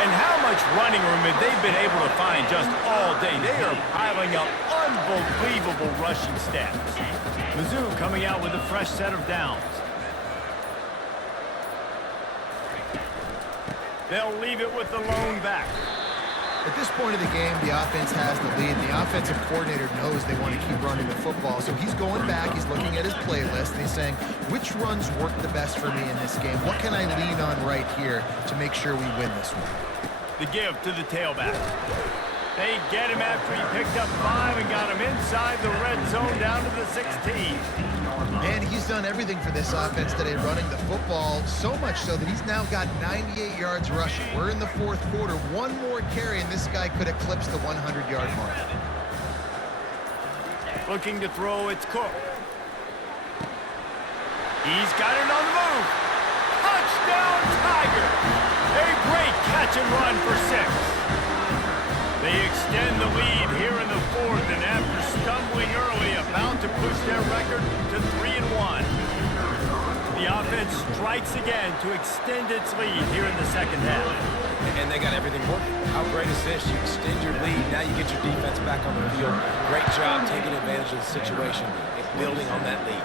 And how much running room have they been able to find just all day? They are piling up unbelievable rushing stats. Mizzou coming out with a fresh set of downs. They'll leave it with the lone back. At this point of the game, the offense has the lead. The offensive coordinator knows they want to keep running the football. So he's going back, he's looking at his playlist, and he's saying, which runs work the best for me in this game? What can I lean on right here to make sure we win this one? The give to the tailback. They get him after he picked up 5 and got him inside the red zone down to the 16. And he's done everything for this offense today, running the football, so much so that he's now got 98 yards rushing. We're in the 4th quarter. One more carry, and this guy could eclipse the 100-yard mark. Looking to throw, it's Cook. He's got it on the move. Touchdown, Tiger! A great catch and run for 6. They extend the lead here in the 4th, and after stumbling early, about to push their record to 3-1. The offense strikes again to extend its lead here in the 2nd half. And they got everything working. How great is this? You extend your lead, now you get your defense back on the field. Great job taking advantage of the situation and building on that lead.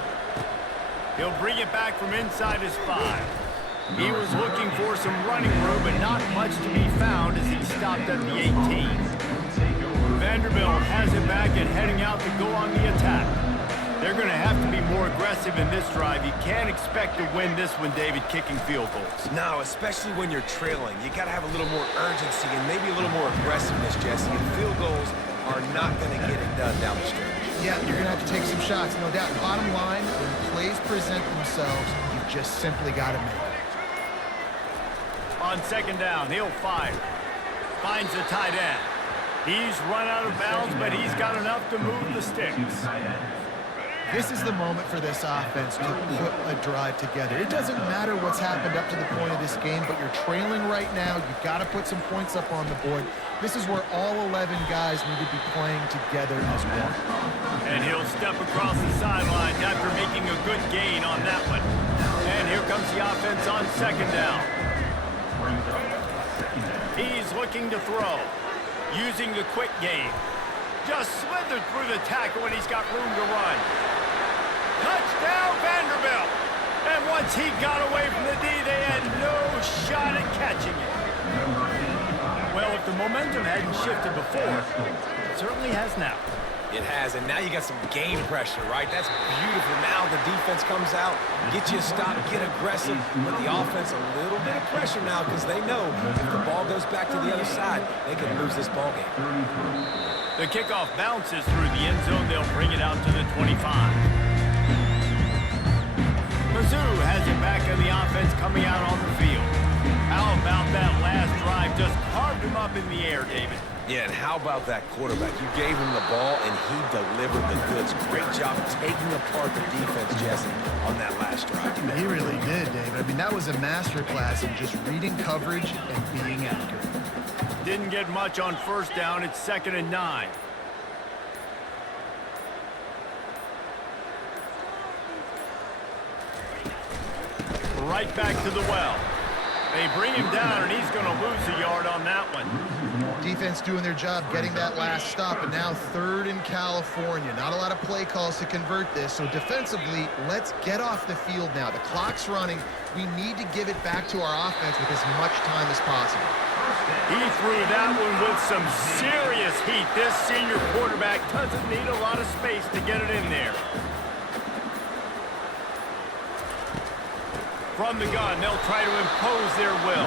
He'll bring it back from inside his 5. He was looking for some running room, but not much to be found as he stopped at the 18. Vanderbilt has it back and heading out to go on the attack. They're going to have to be more aggressive in this drive. You can't expect to win this one, David, kicking field goals. No, especially when you're trailing. You got to have a little more urgency and maybe a little more aggressiveness, Jesse. And field goals are not going to get it done down the stretch. Yeah, you're going to have to take some shots, no doubt. Bottom line, when plays present themselves, you just simply got to make it. On 2nd down, he'll fire. Finds the tight end. He's run out of bounds, but he's got enough to move the sticks. This is the moment for this offense to put a drive together. It doesn't matter what's happened up to the point of this game, but you're trailing right now. You've got to put some points up on the board. This is where all 11 guys need to be playing together as one. And he'll step across the sidelines after making a good gain on that one. And here comes the offense on 2nd down. He's looking to throw, using the quick game. Just slithered through the tackle and he's got room to run. Touchdown, Vanderbilt! And once he got away from the D, they had no shot at catching it. Well, if the momentum hadn't shifted before, it certainly has now. It has, and now you got some game pressure, right? That's beautiful. Now the defense comes out, get you a stop, get aggressive, but the offense a little bit of pressure now because they know if the ball goes back to the other side, they can lose this ball game. The kickoff bounces through the end zone. They'll bring it out to the 25. Mizzou has it back on the offense coming out on the field. How about that last drive? Just carved him up in the air, David. Yeah, and how about that quarterback? You gave him the ball, and he delivered the goods. Great job taking apart the defense, Jesse, on that last drive. He really did, David. I mean, that was a masterclass in just reading coverage and being accurate. Didn't get much on first down. It's 2nd and 9. Right back to the well. They bring him down, and he's going to lose a yard on that one. Defense doing their job getting that last stop, and now 3rd in California. Not a lot of play calls to convert this, so defensively, let's get off the field now. The clock's running. We need to give it back to our offense with as much time as possible. He threw that one with some serious heat. This senior quarterback doesn't need a lot of space to get it in there. From the gun, they'll try to impose their will.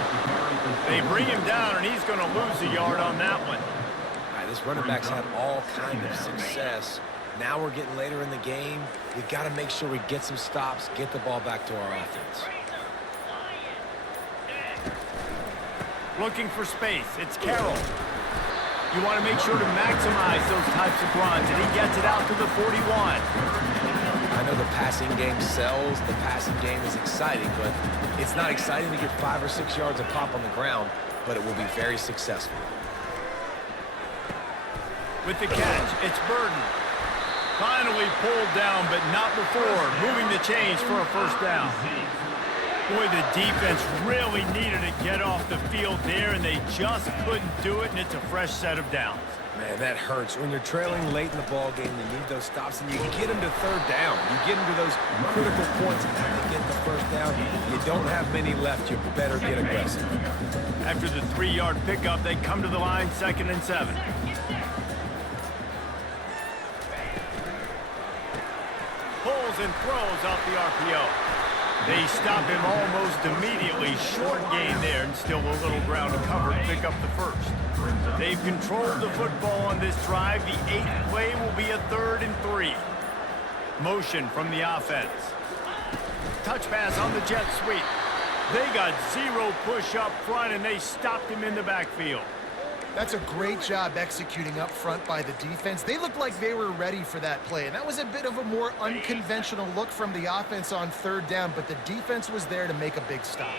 They bring him down, and he's going to lose a yard on that one. All right, this running back's had all kind of success. Now we're getting later in the game. We got to make sure we get some stops, get the ball back to our offense. Looking for space. It's Carroll. You want to make sure to maximize those types of runs, and he gets it out to the 41. I know the passing game sells, the passing game is exciting, but it's not exciting to get 5 or 6 yards of pop on the ground, but it will be very successful. With the catch, it's Burden. Finally pulled down, but not before moving the chains for a first down. Boy, the defense really needed to get off the field there, and they just couldn't do it, and it's a fresh set of downs. Man, that hurts. When you're trailing late in the ball game, you need those stops, and you get them to 3rd down. You get them to those critical points and have to get the first down. You don't have many left. You better get aggressive. After the 3-yard pickup, they come to the line, 2nd and 7. Pulls and throws off the RPO. They stop him almost immediately. Short gain there, and still a little ground to cover to pick up the first. They've controlled the football on this drive. The 8th play will be a 3rd and 3. Motion from the offense. Touch pass on the jet sweep. They got 0 push up front, and they stopped him in the backfield. That's a great job executing up front by the defense. They looked like they were ready for that play, and that was a bit of a more unconventional look from the offense on 3rd down, but the defense was there to make a big stop.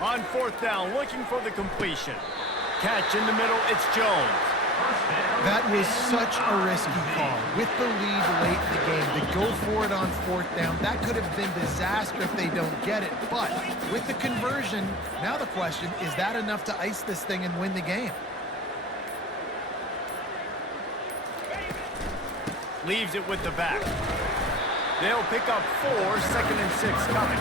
On 4th down, looking for the completion. Catch in the middle, it's Jones. That was such a risky call. With the lead late in the game, to go for it on 4th down, that could have been disaster if they don't get it. But with the conversion, now the question, is that enough to ice this thing and win the game? Leaves it with the back. They'll pick up 4, 2nd and 6 coming.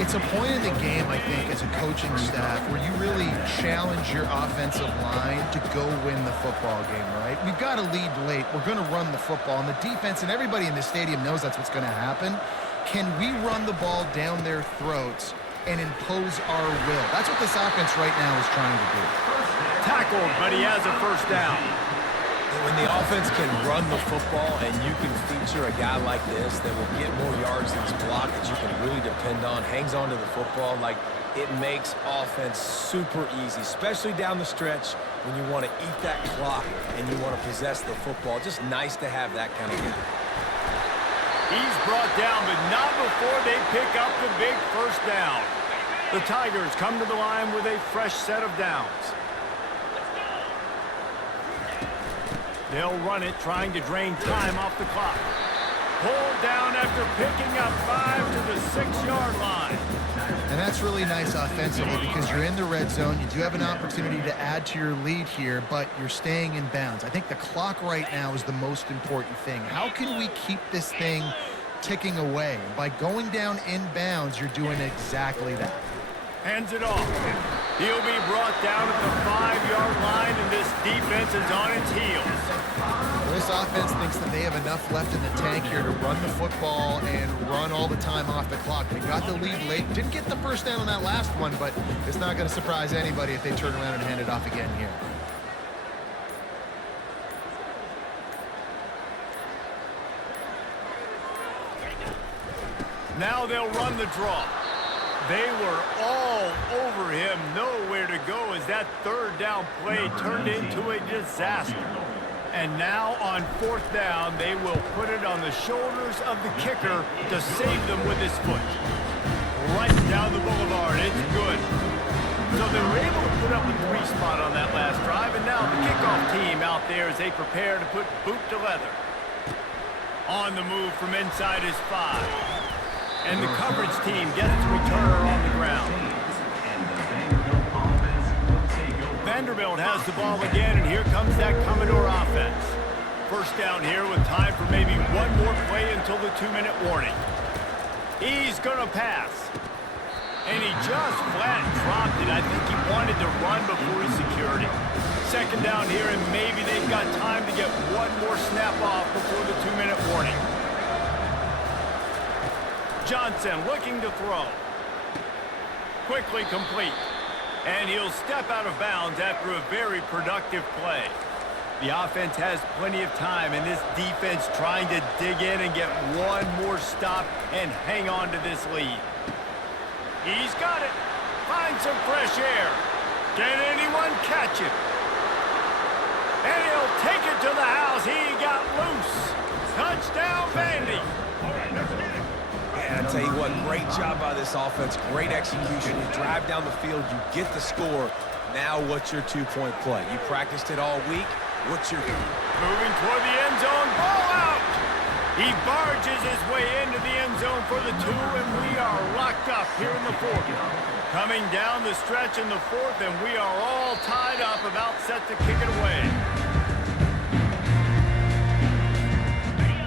It's a point in the game, I think, as a coaching staff, where you really challenge your offensive line to go win the football game, right? We've got to lead late. We're going to run the football. And the defense and everybody in the stadium knows that's what's going to happen. Can we run the ball down their throats and impose our will? That's what this offense right now is trying to do. Tackled, but he has a first down. When the offense can run the football and you can feature a guy like this that will get more yards than his block that you can really depend on, hangs on to the football, like it makes offense super easy, especially down the stretch when you want to eat that clock and you want to possess the football. Just nice to have that kind of guy. He's brought down, but not before they pick up the big first down. The Tigers come to the line with a fresh set of downs. They'll run it, trying to drain time off the clock. Pulled down after picking up 5 to the 6-yard line. And that's really nice offensively because you're in the red zone. You do have an opportunity to add to your lead here, but you're staying in bounds. I think the clock right now is the most important thing. How can we keep this thing ticking away? By going down in bounds, you're doing exactly that. Hands it off. He'll be brought down at the 5-yard line, and this defense is on its heels. Well, this offense thinks that they have enough left in the tank here to run the football and run all the time off the clock. They got the lead late. Didn't get the first down on that last one, but it's not going to surprise anybody if they turn around and hand it off again here. Now they'll run the draw. They were all over him, nowhere to go as that third down play turned into a disaster. And now on fourth down, they will put it on the shoulders of the kicker to save them with his foot. Right down the boulevard, it's good. So they were able to put up a 3 spot on that last drive, and now the kickoff team out there as they prepare to put boot to leather. On the move from inside his 5. And the coverage team gets the returner on the ground. Vanderbilt has the ball again, and here comes that Commodore offense. First down here with time for maybe one more play until the 2-minute warning. He's going to pass. And he just flat dropped it. I think he wanted to run before he secured it. Second down here, and maybe they've got time to get one more snap off before the 2-minute warning. Johnson looking to throw. Quickly complete. And he'll step out of bounds after a very productive play. The offense has plenty of time, and this defense trying to dig in and get one more stop and hang on to this lead. He's got it. Find some fresh air. Can anyone catch him? And he'll take it to the house. He got loose. Touchdown, Vandy. And I tell you what, great job by this offense. Great execution. You drive down the field, you get the score. Now what's your 2-point play? You practiced it all week. What's your... Moving toward the end zone. Ball out. He barges his way into the end zone for the 2, and we are locked up here in the 4th. Coming down the stretch in the 4th, and we are all tied up, about set to kick it away.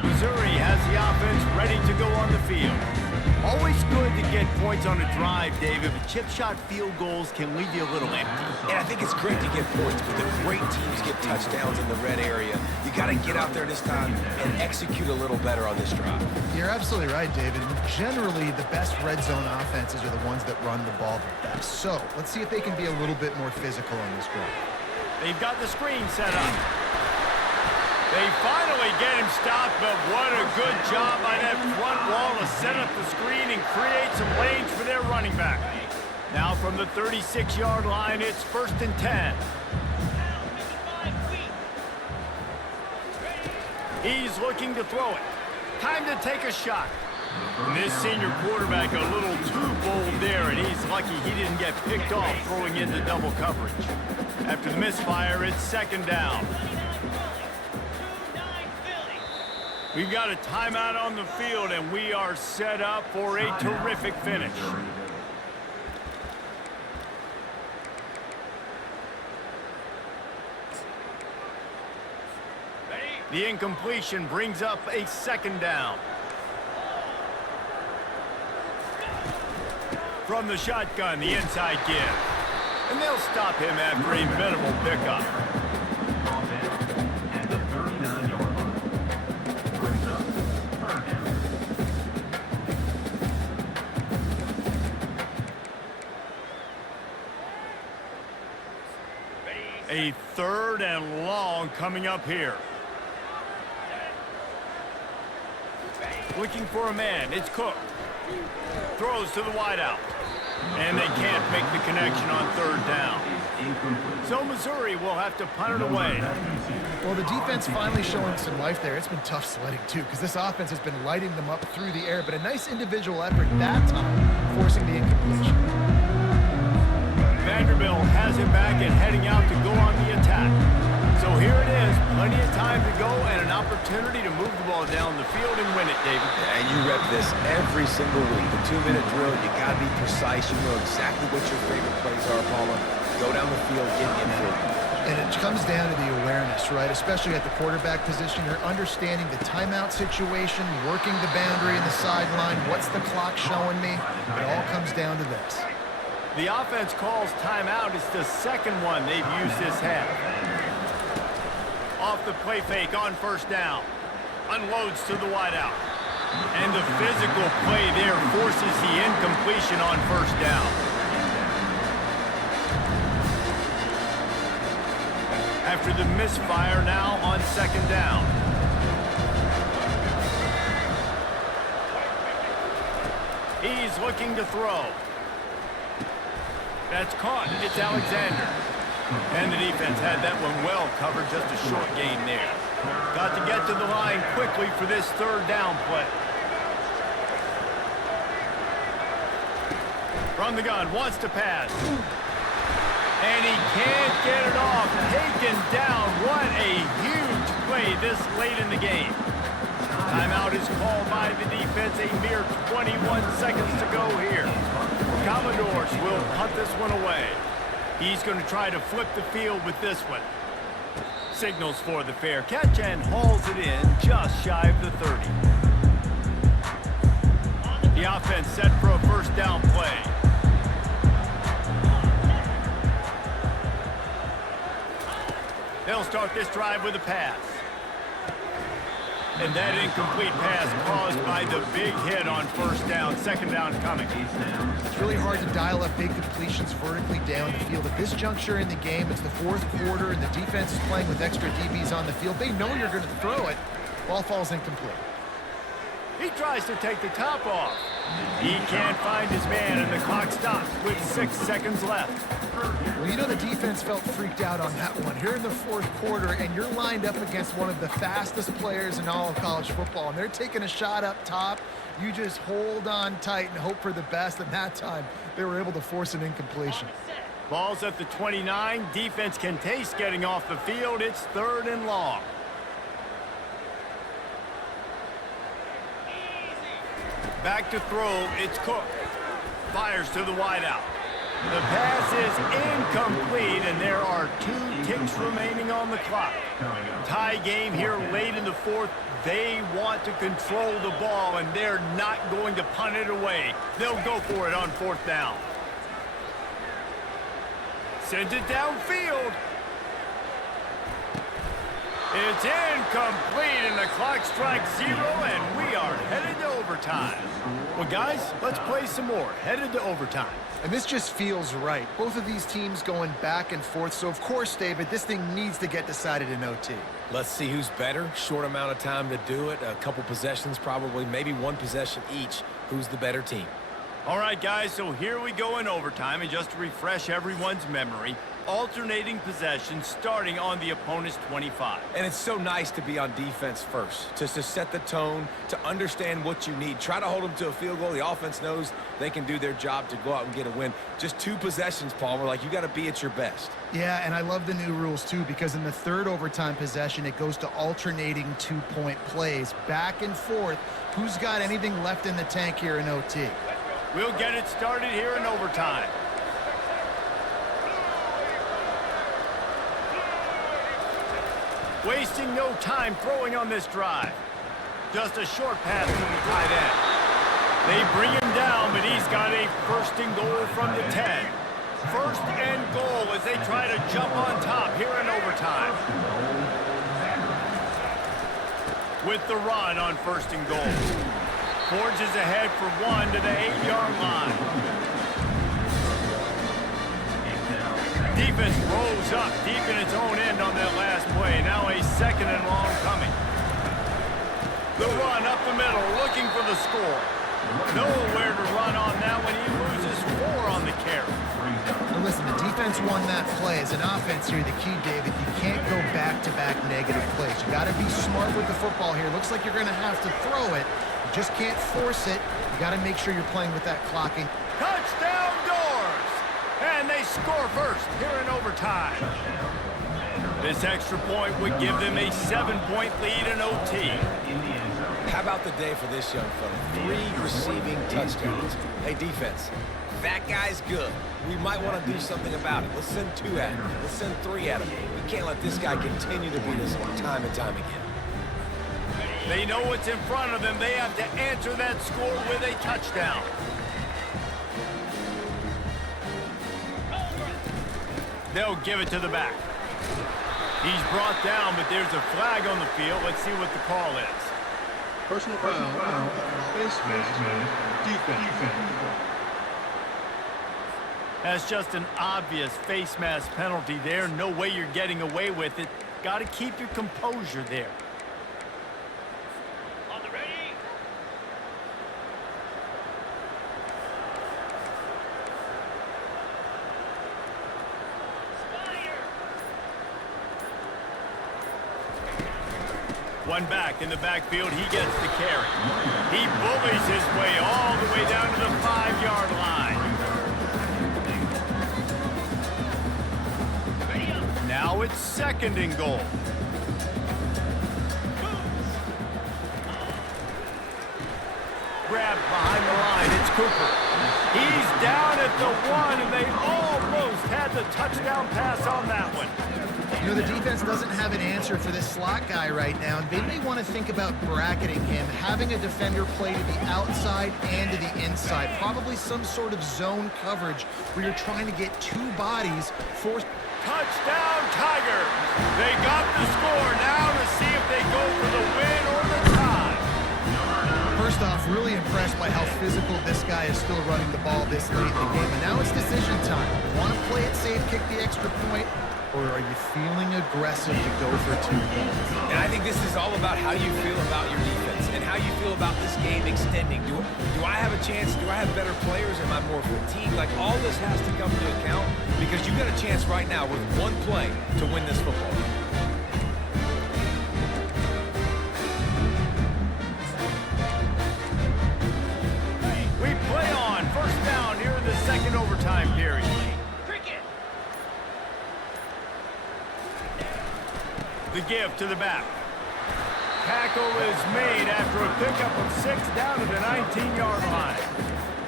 Missouri has the offense ready to go on the field. Always good to get points on a drive, David, but chip shot field goals can leave you a little empty. And I think it's great to get points, but the great teams get touchdowns in the red area. You got to get out there this time and execute a little better on this drive. You're absolutely right, David. Generally, the best red zone offenses are the ones that run the ball the best. So let's see if they can be a little bit more physical on this drive. They've got the screen set up. They finally get him stopped, but what a good job by that front wall to set up the screen and create some lanes for their running back. Now from the 36-yard line, it's 1st and 10. He's looking to throw it. Time to take a shot. And this senior quarterback a little too bold there, and he's lucky he didn't get picked off throwing into double coverage. After the misfire, it's 2nd down. We've got a timeout on the field, and we are set up for a terrific finish. The incompletion brings up a 2nd down. From the shotgun, the inside give. And they'll stop him after a minimal pickup. A 3rd and long coming up here. Looking for a man. It's Cook. Throws to the wideout. And they can't make the connection on 3rd down. So Missouri will have to punt it away. Well, the defense finally showing some life there. It's been tough sledding, too, because this offense has been lighting them up through the air. But a nice individual effort that time, forcing the incompletion. Vanderbilt has it back and heading out to go on the attack. So here it is, plenty of time to go and an opportunity to move the ball down the field and win it, David. And you rep this every single week. The 2-minute drill, you got to be precise. You know exactly what your favorite plays are, Paula. Go down the field, get in for it. And it comes down to the awareness, right? Especially at the quarterback position. You're understanding the timeout situation, working the boundary and the sideline. What's the clock showing me? It all comes down to this. The offense calls timeout. It's the 2nd one they've used this half. Off the play fake on 1st down. Unloads to the wideout. And the physical play there forces the incompletion on 1st down. After the misfire now on 2nd down. He's looking to throw. That's caught. It's Alexander. And the defense had that one well covered, just a short gain there. Got to get to the line quickly for this third down play. From the gun, wants to pass. And he can't get it off. Taken down. What a huge play this late in the game. Timeout is called by the defense. A mere 21 seconds to go here. Commodores will punt this one away. He's going to try to flip the field with this one. Signals for the fair catch and hauls it in just shy of the 30. The offense set for a first down play. They'll start this drive with a pass. And that incomplete pass caused by the big hit on first down. Second down coming. It's really hard to dial up big completions vertically down the field. At this juncture in the game, it's the fourth quarter, and the defense is playing with extra DBs on the field. They know you're going to throw it. Ball falls incomplete. He tries to take the top off. He can't find his man, and the clock stops with 6 seconds left. Well, you know the defense felt freaked out on that one. Here in the fourth quarter, and you're lined up against one of the fastest players in all of college football, and they're taking a shot up top. You just hold on tight and hope for the best, and that time they were able to force an incompletion. Ball's at the 29. Defense can taste getting off the field. It's 3rd and long. Back to throw, it's Cook. Fires to the wideout. The pass is incomplete, and there are 2 ticks remaining on the clock. Tie game here late in the fourth. They want to control the ball, and they're not going to punt it away. They'll go for it on 4th down. Sends it downfield. It's incomplete, and the clock strikes 0, and we are headed to overtime. Well, guys, let's play some more. Headed to overtime. And this just feels right. Both of these teams going back and forth. So, of course, David, this thing needs to get decided in OT. Let's see who's better. Short amount of time to do it. A couple possessions probably, maybe 1 possession each. Who's the better team? All right, guys, so here we go in overtime. And just to refresh everyone's memory, alternating possessions starting on the opponent's 25. And it's so nice to be on defense first, just to set the tone, to understand what you need. Try to hold them to a field goal. The offense knows they can do their job to go out and get a win. Just 2 possessions, Paul. We're like, you got to be at your best. Yeah, and I love the new rules, too, because in the 3rd overtime possession, it goes to alternating 2-point plays, back and forth. Who's got anything left in the tank here in OT? We'll get it started here in overtime. Wasting no time throwing on this drive. Just a short pass to the tight end. They bring him down, but he's got a 1st and goal from the 10. 1st and goal as they try to jump on top here in overtime. With the run on 1st and goal. Forges ahead for 1 to the 8-yard line. Defense rolls up deep in its own end on that last play. Now a 2nd and long coming. The run up the middle, looking for the score. Nowhere to run on that one. He loses 4 on the carry. Now listen, the defense won that play. As an offense here, the key, David, you can't go back-to-back negative plays. You got to be smart with the football here. Looks like you're going to have to throw it. You just can't force it. You got to make sure you're playing with that clocking. Touchdown Doors! And they score first here in overtime. This extra point would give them a 7-point lead in OT. How about the day for this young fella? 3 receiving touchdowns. Hey, defense, that guy's good. We might want to do something about it. Let's send 2 at him. Let's send 3 at him. We can't let this guy continue to beat us time and time again. They know what's in front of them. They have to answer that score with a touchdown. They'll give it to the back. He's brought down, but there's a flag on the field. Let's see what the call is. Personal foul, face mask, defense. That's just an obvious face mask penalty there. No way you're getting away with it. Got to keep your composure there. On the ready. One back in the backfield, he gets the carry. He bullies his way all the way down to the 5-yard line. Now it's 2nd and goal. Grabbed behind the line, it's Cooper. He's down at the 1, and they almost had the touchdown pass on that one. You know, the defense doesn't have an answer for this slot guy right now, and they may want to think about bracketing him, having a defender play to the outside and to the inside. Probably some sort of zone coverage where you're trying to get 2 bodies forced. Touchdown, Tigers! They got the score now to see if they go for the win or the tie. First off, really impressed by how physical this guy is still running the ball this late in the game. And now it's decision time. Want to play it safe, kick the extra point, or are you feeling aggressive to go for 2 points? And I think this is all about how you feel about your defense and how you feel about this game extending. Do I have a chance? Do I have better players? Am I more fatigued? Like, all this has to come into account because you've got a chance right now with 1 play to win this football game. We play on 1st down here in the 2nd overtime period. The give to the back. Tackle is made after a pickup of 6 down to the 19-yard line.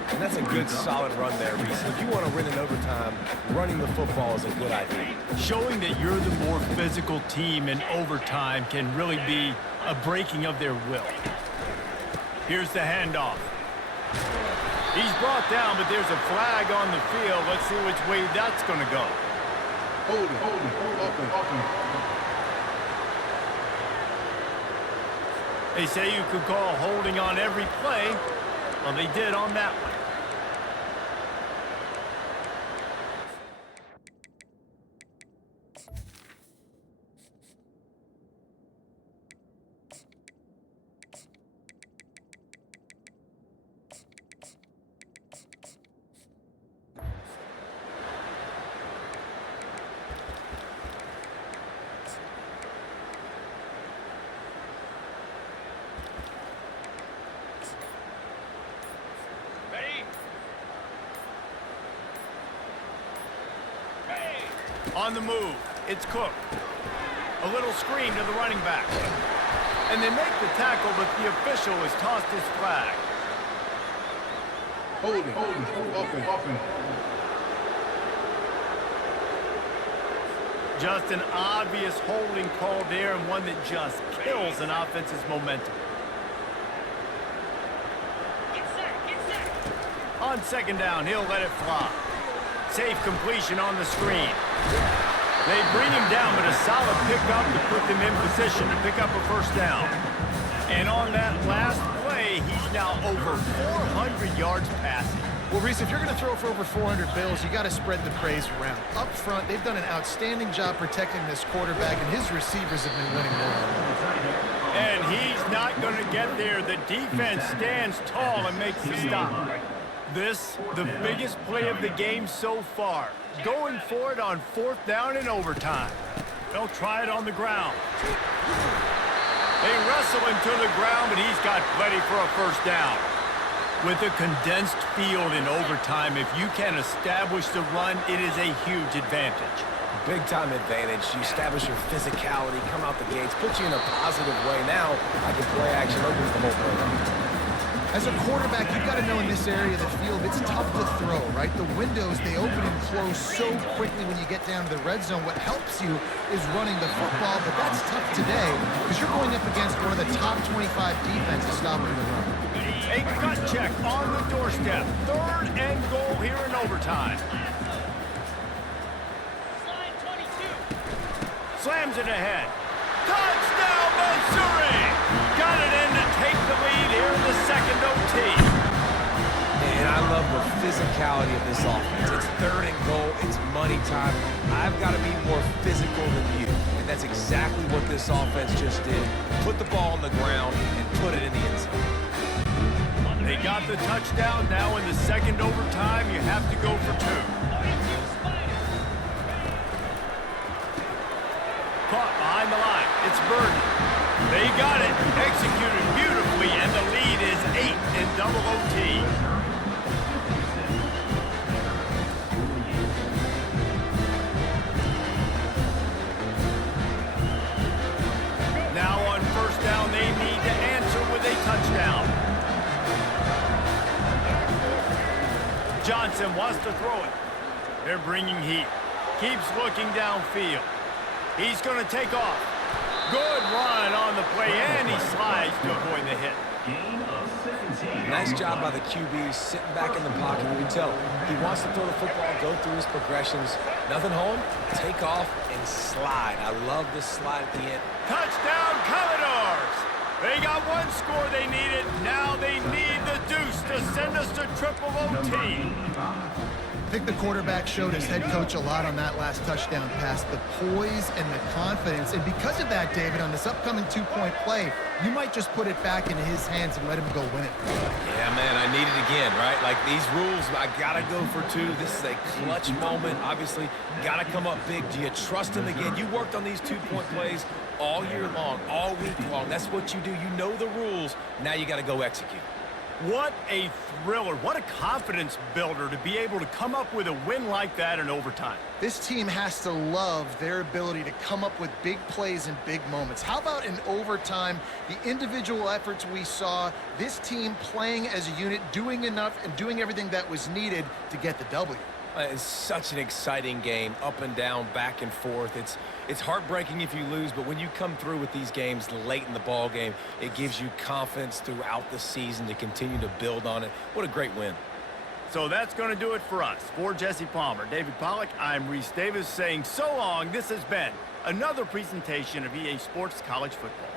And that's a good, solid run there, Reese. If you want to win in overtime, running the football is a good idea. Showing that you're the more physical team in overtime can really be a breaking of their will. Here's the handoff. He's brought down, but there's a flag on the field. Let's see which way that's going to go. Hold it. They say you could call holding on every play. Well, they did on that one. On the move, it's Cook. A little screen to the running back. And they make the tackle, but the official has tossed his flag. Hold it. Just an obvious holding call there, and one that just kills an offense's momentum. On 2nd down, he'll let it fly. Safe completion on the screen. They bring him down, but a solid pickup to put them in position to pick up a 1st down. And on that last play, he's now over 400 yards passing. Well, Reese, if you're going to throw for over 400 bills, you got to spread the praise around. Up front, they've done an outstanding job protecting this quarterback, and his receivers have been winning more. And he's not going to get there. The defense stands tall and makes the stop. This, the biggest play of the game so far. Going for it on 4th down in overtime. They'll try it on the ground. They wrestle him to the ground, but he's got plenty for a 1st down. With a condensed field in overtime, if you can establish the run, it is a huge advantage. Big-time advantage. You establish your physicality, come out the gates, put you in a positive way. Now, I can play action, opens the whole play. As a quarterback, you've got to know in this area of the field, it's tough to throw, right? The windows, they open and close so quickly when you get down to the red zone. What helps you is running the football, but that's tough today because you're going up against one of the top 25 defenses stopping the run. A gut check on the doorstep. 3rd and goal here in overtime. Slams it ahead. Touchdown, Missouri! Got it in to take the lead here in the 2nd OT. And I love the physicality of this offense. It's 3rd and goal. It's money time. I've got to be more physical than you. And that's exactly what this offense just did. Put the ball on the ground and put it in the end zone. They got the touchdown. Now in the 2nd overtime, you have to go for 2. Caught behind the line. It's Burden. They got it, executed beautifully, and the lead is 8 in double OT. Now on first down, they need to answer with a touchdown. Johnson wants to throw it. They're bringing heat. Keeps looking downfield. He's going to take off. Good run on the play, and he slides to avoid the hit. Gain of 17. Nice job by the QB sitting back in the pocket. You can tell he wants to throw the football, go through his progressions. Nothing home, take off and slide. I love this slide at the end. Touchdown, Commodores! They got one score they needed. Now they need the deuce to send us to triple OT. I think the quarterback showed his head coach a lot on that last touchdown pass, the poise and the confidence. And because of that, David, on this upcoming two-point play, you might just put it back into his hands and let him go win it. Yeah, man, I need it again, right? Like these rules, I got to go for 2. This is a clutch moment. Obviously, got to come up big. Do you trust him again? You worked on these two-point plays all year long, all week long. That's what you do. You know the rules. Now you got to go execute. What a thriller. What a confidence builder to be able to come up with a win like that in overtime. This team has to love their ability to come up with big plays in big moments. How about in overtime, the individual efforts we saw, this team playing as a unit, doing enough and doing everything that was needed to get the W. It's such an exciting game, up and down, back and forth. It's heartbreaking if you lose, but when you come through with these games late in the ball game, it gives you confidence throughout the season to continue to build on it. What a great win. So that's going to do it for us. For Jesse Palmer, David Pollack, I'm Reese Davis saying so long. This has been another presentation of EA Sports College Football.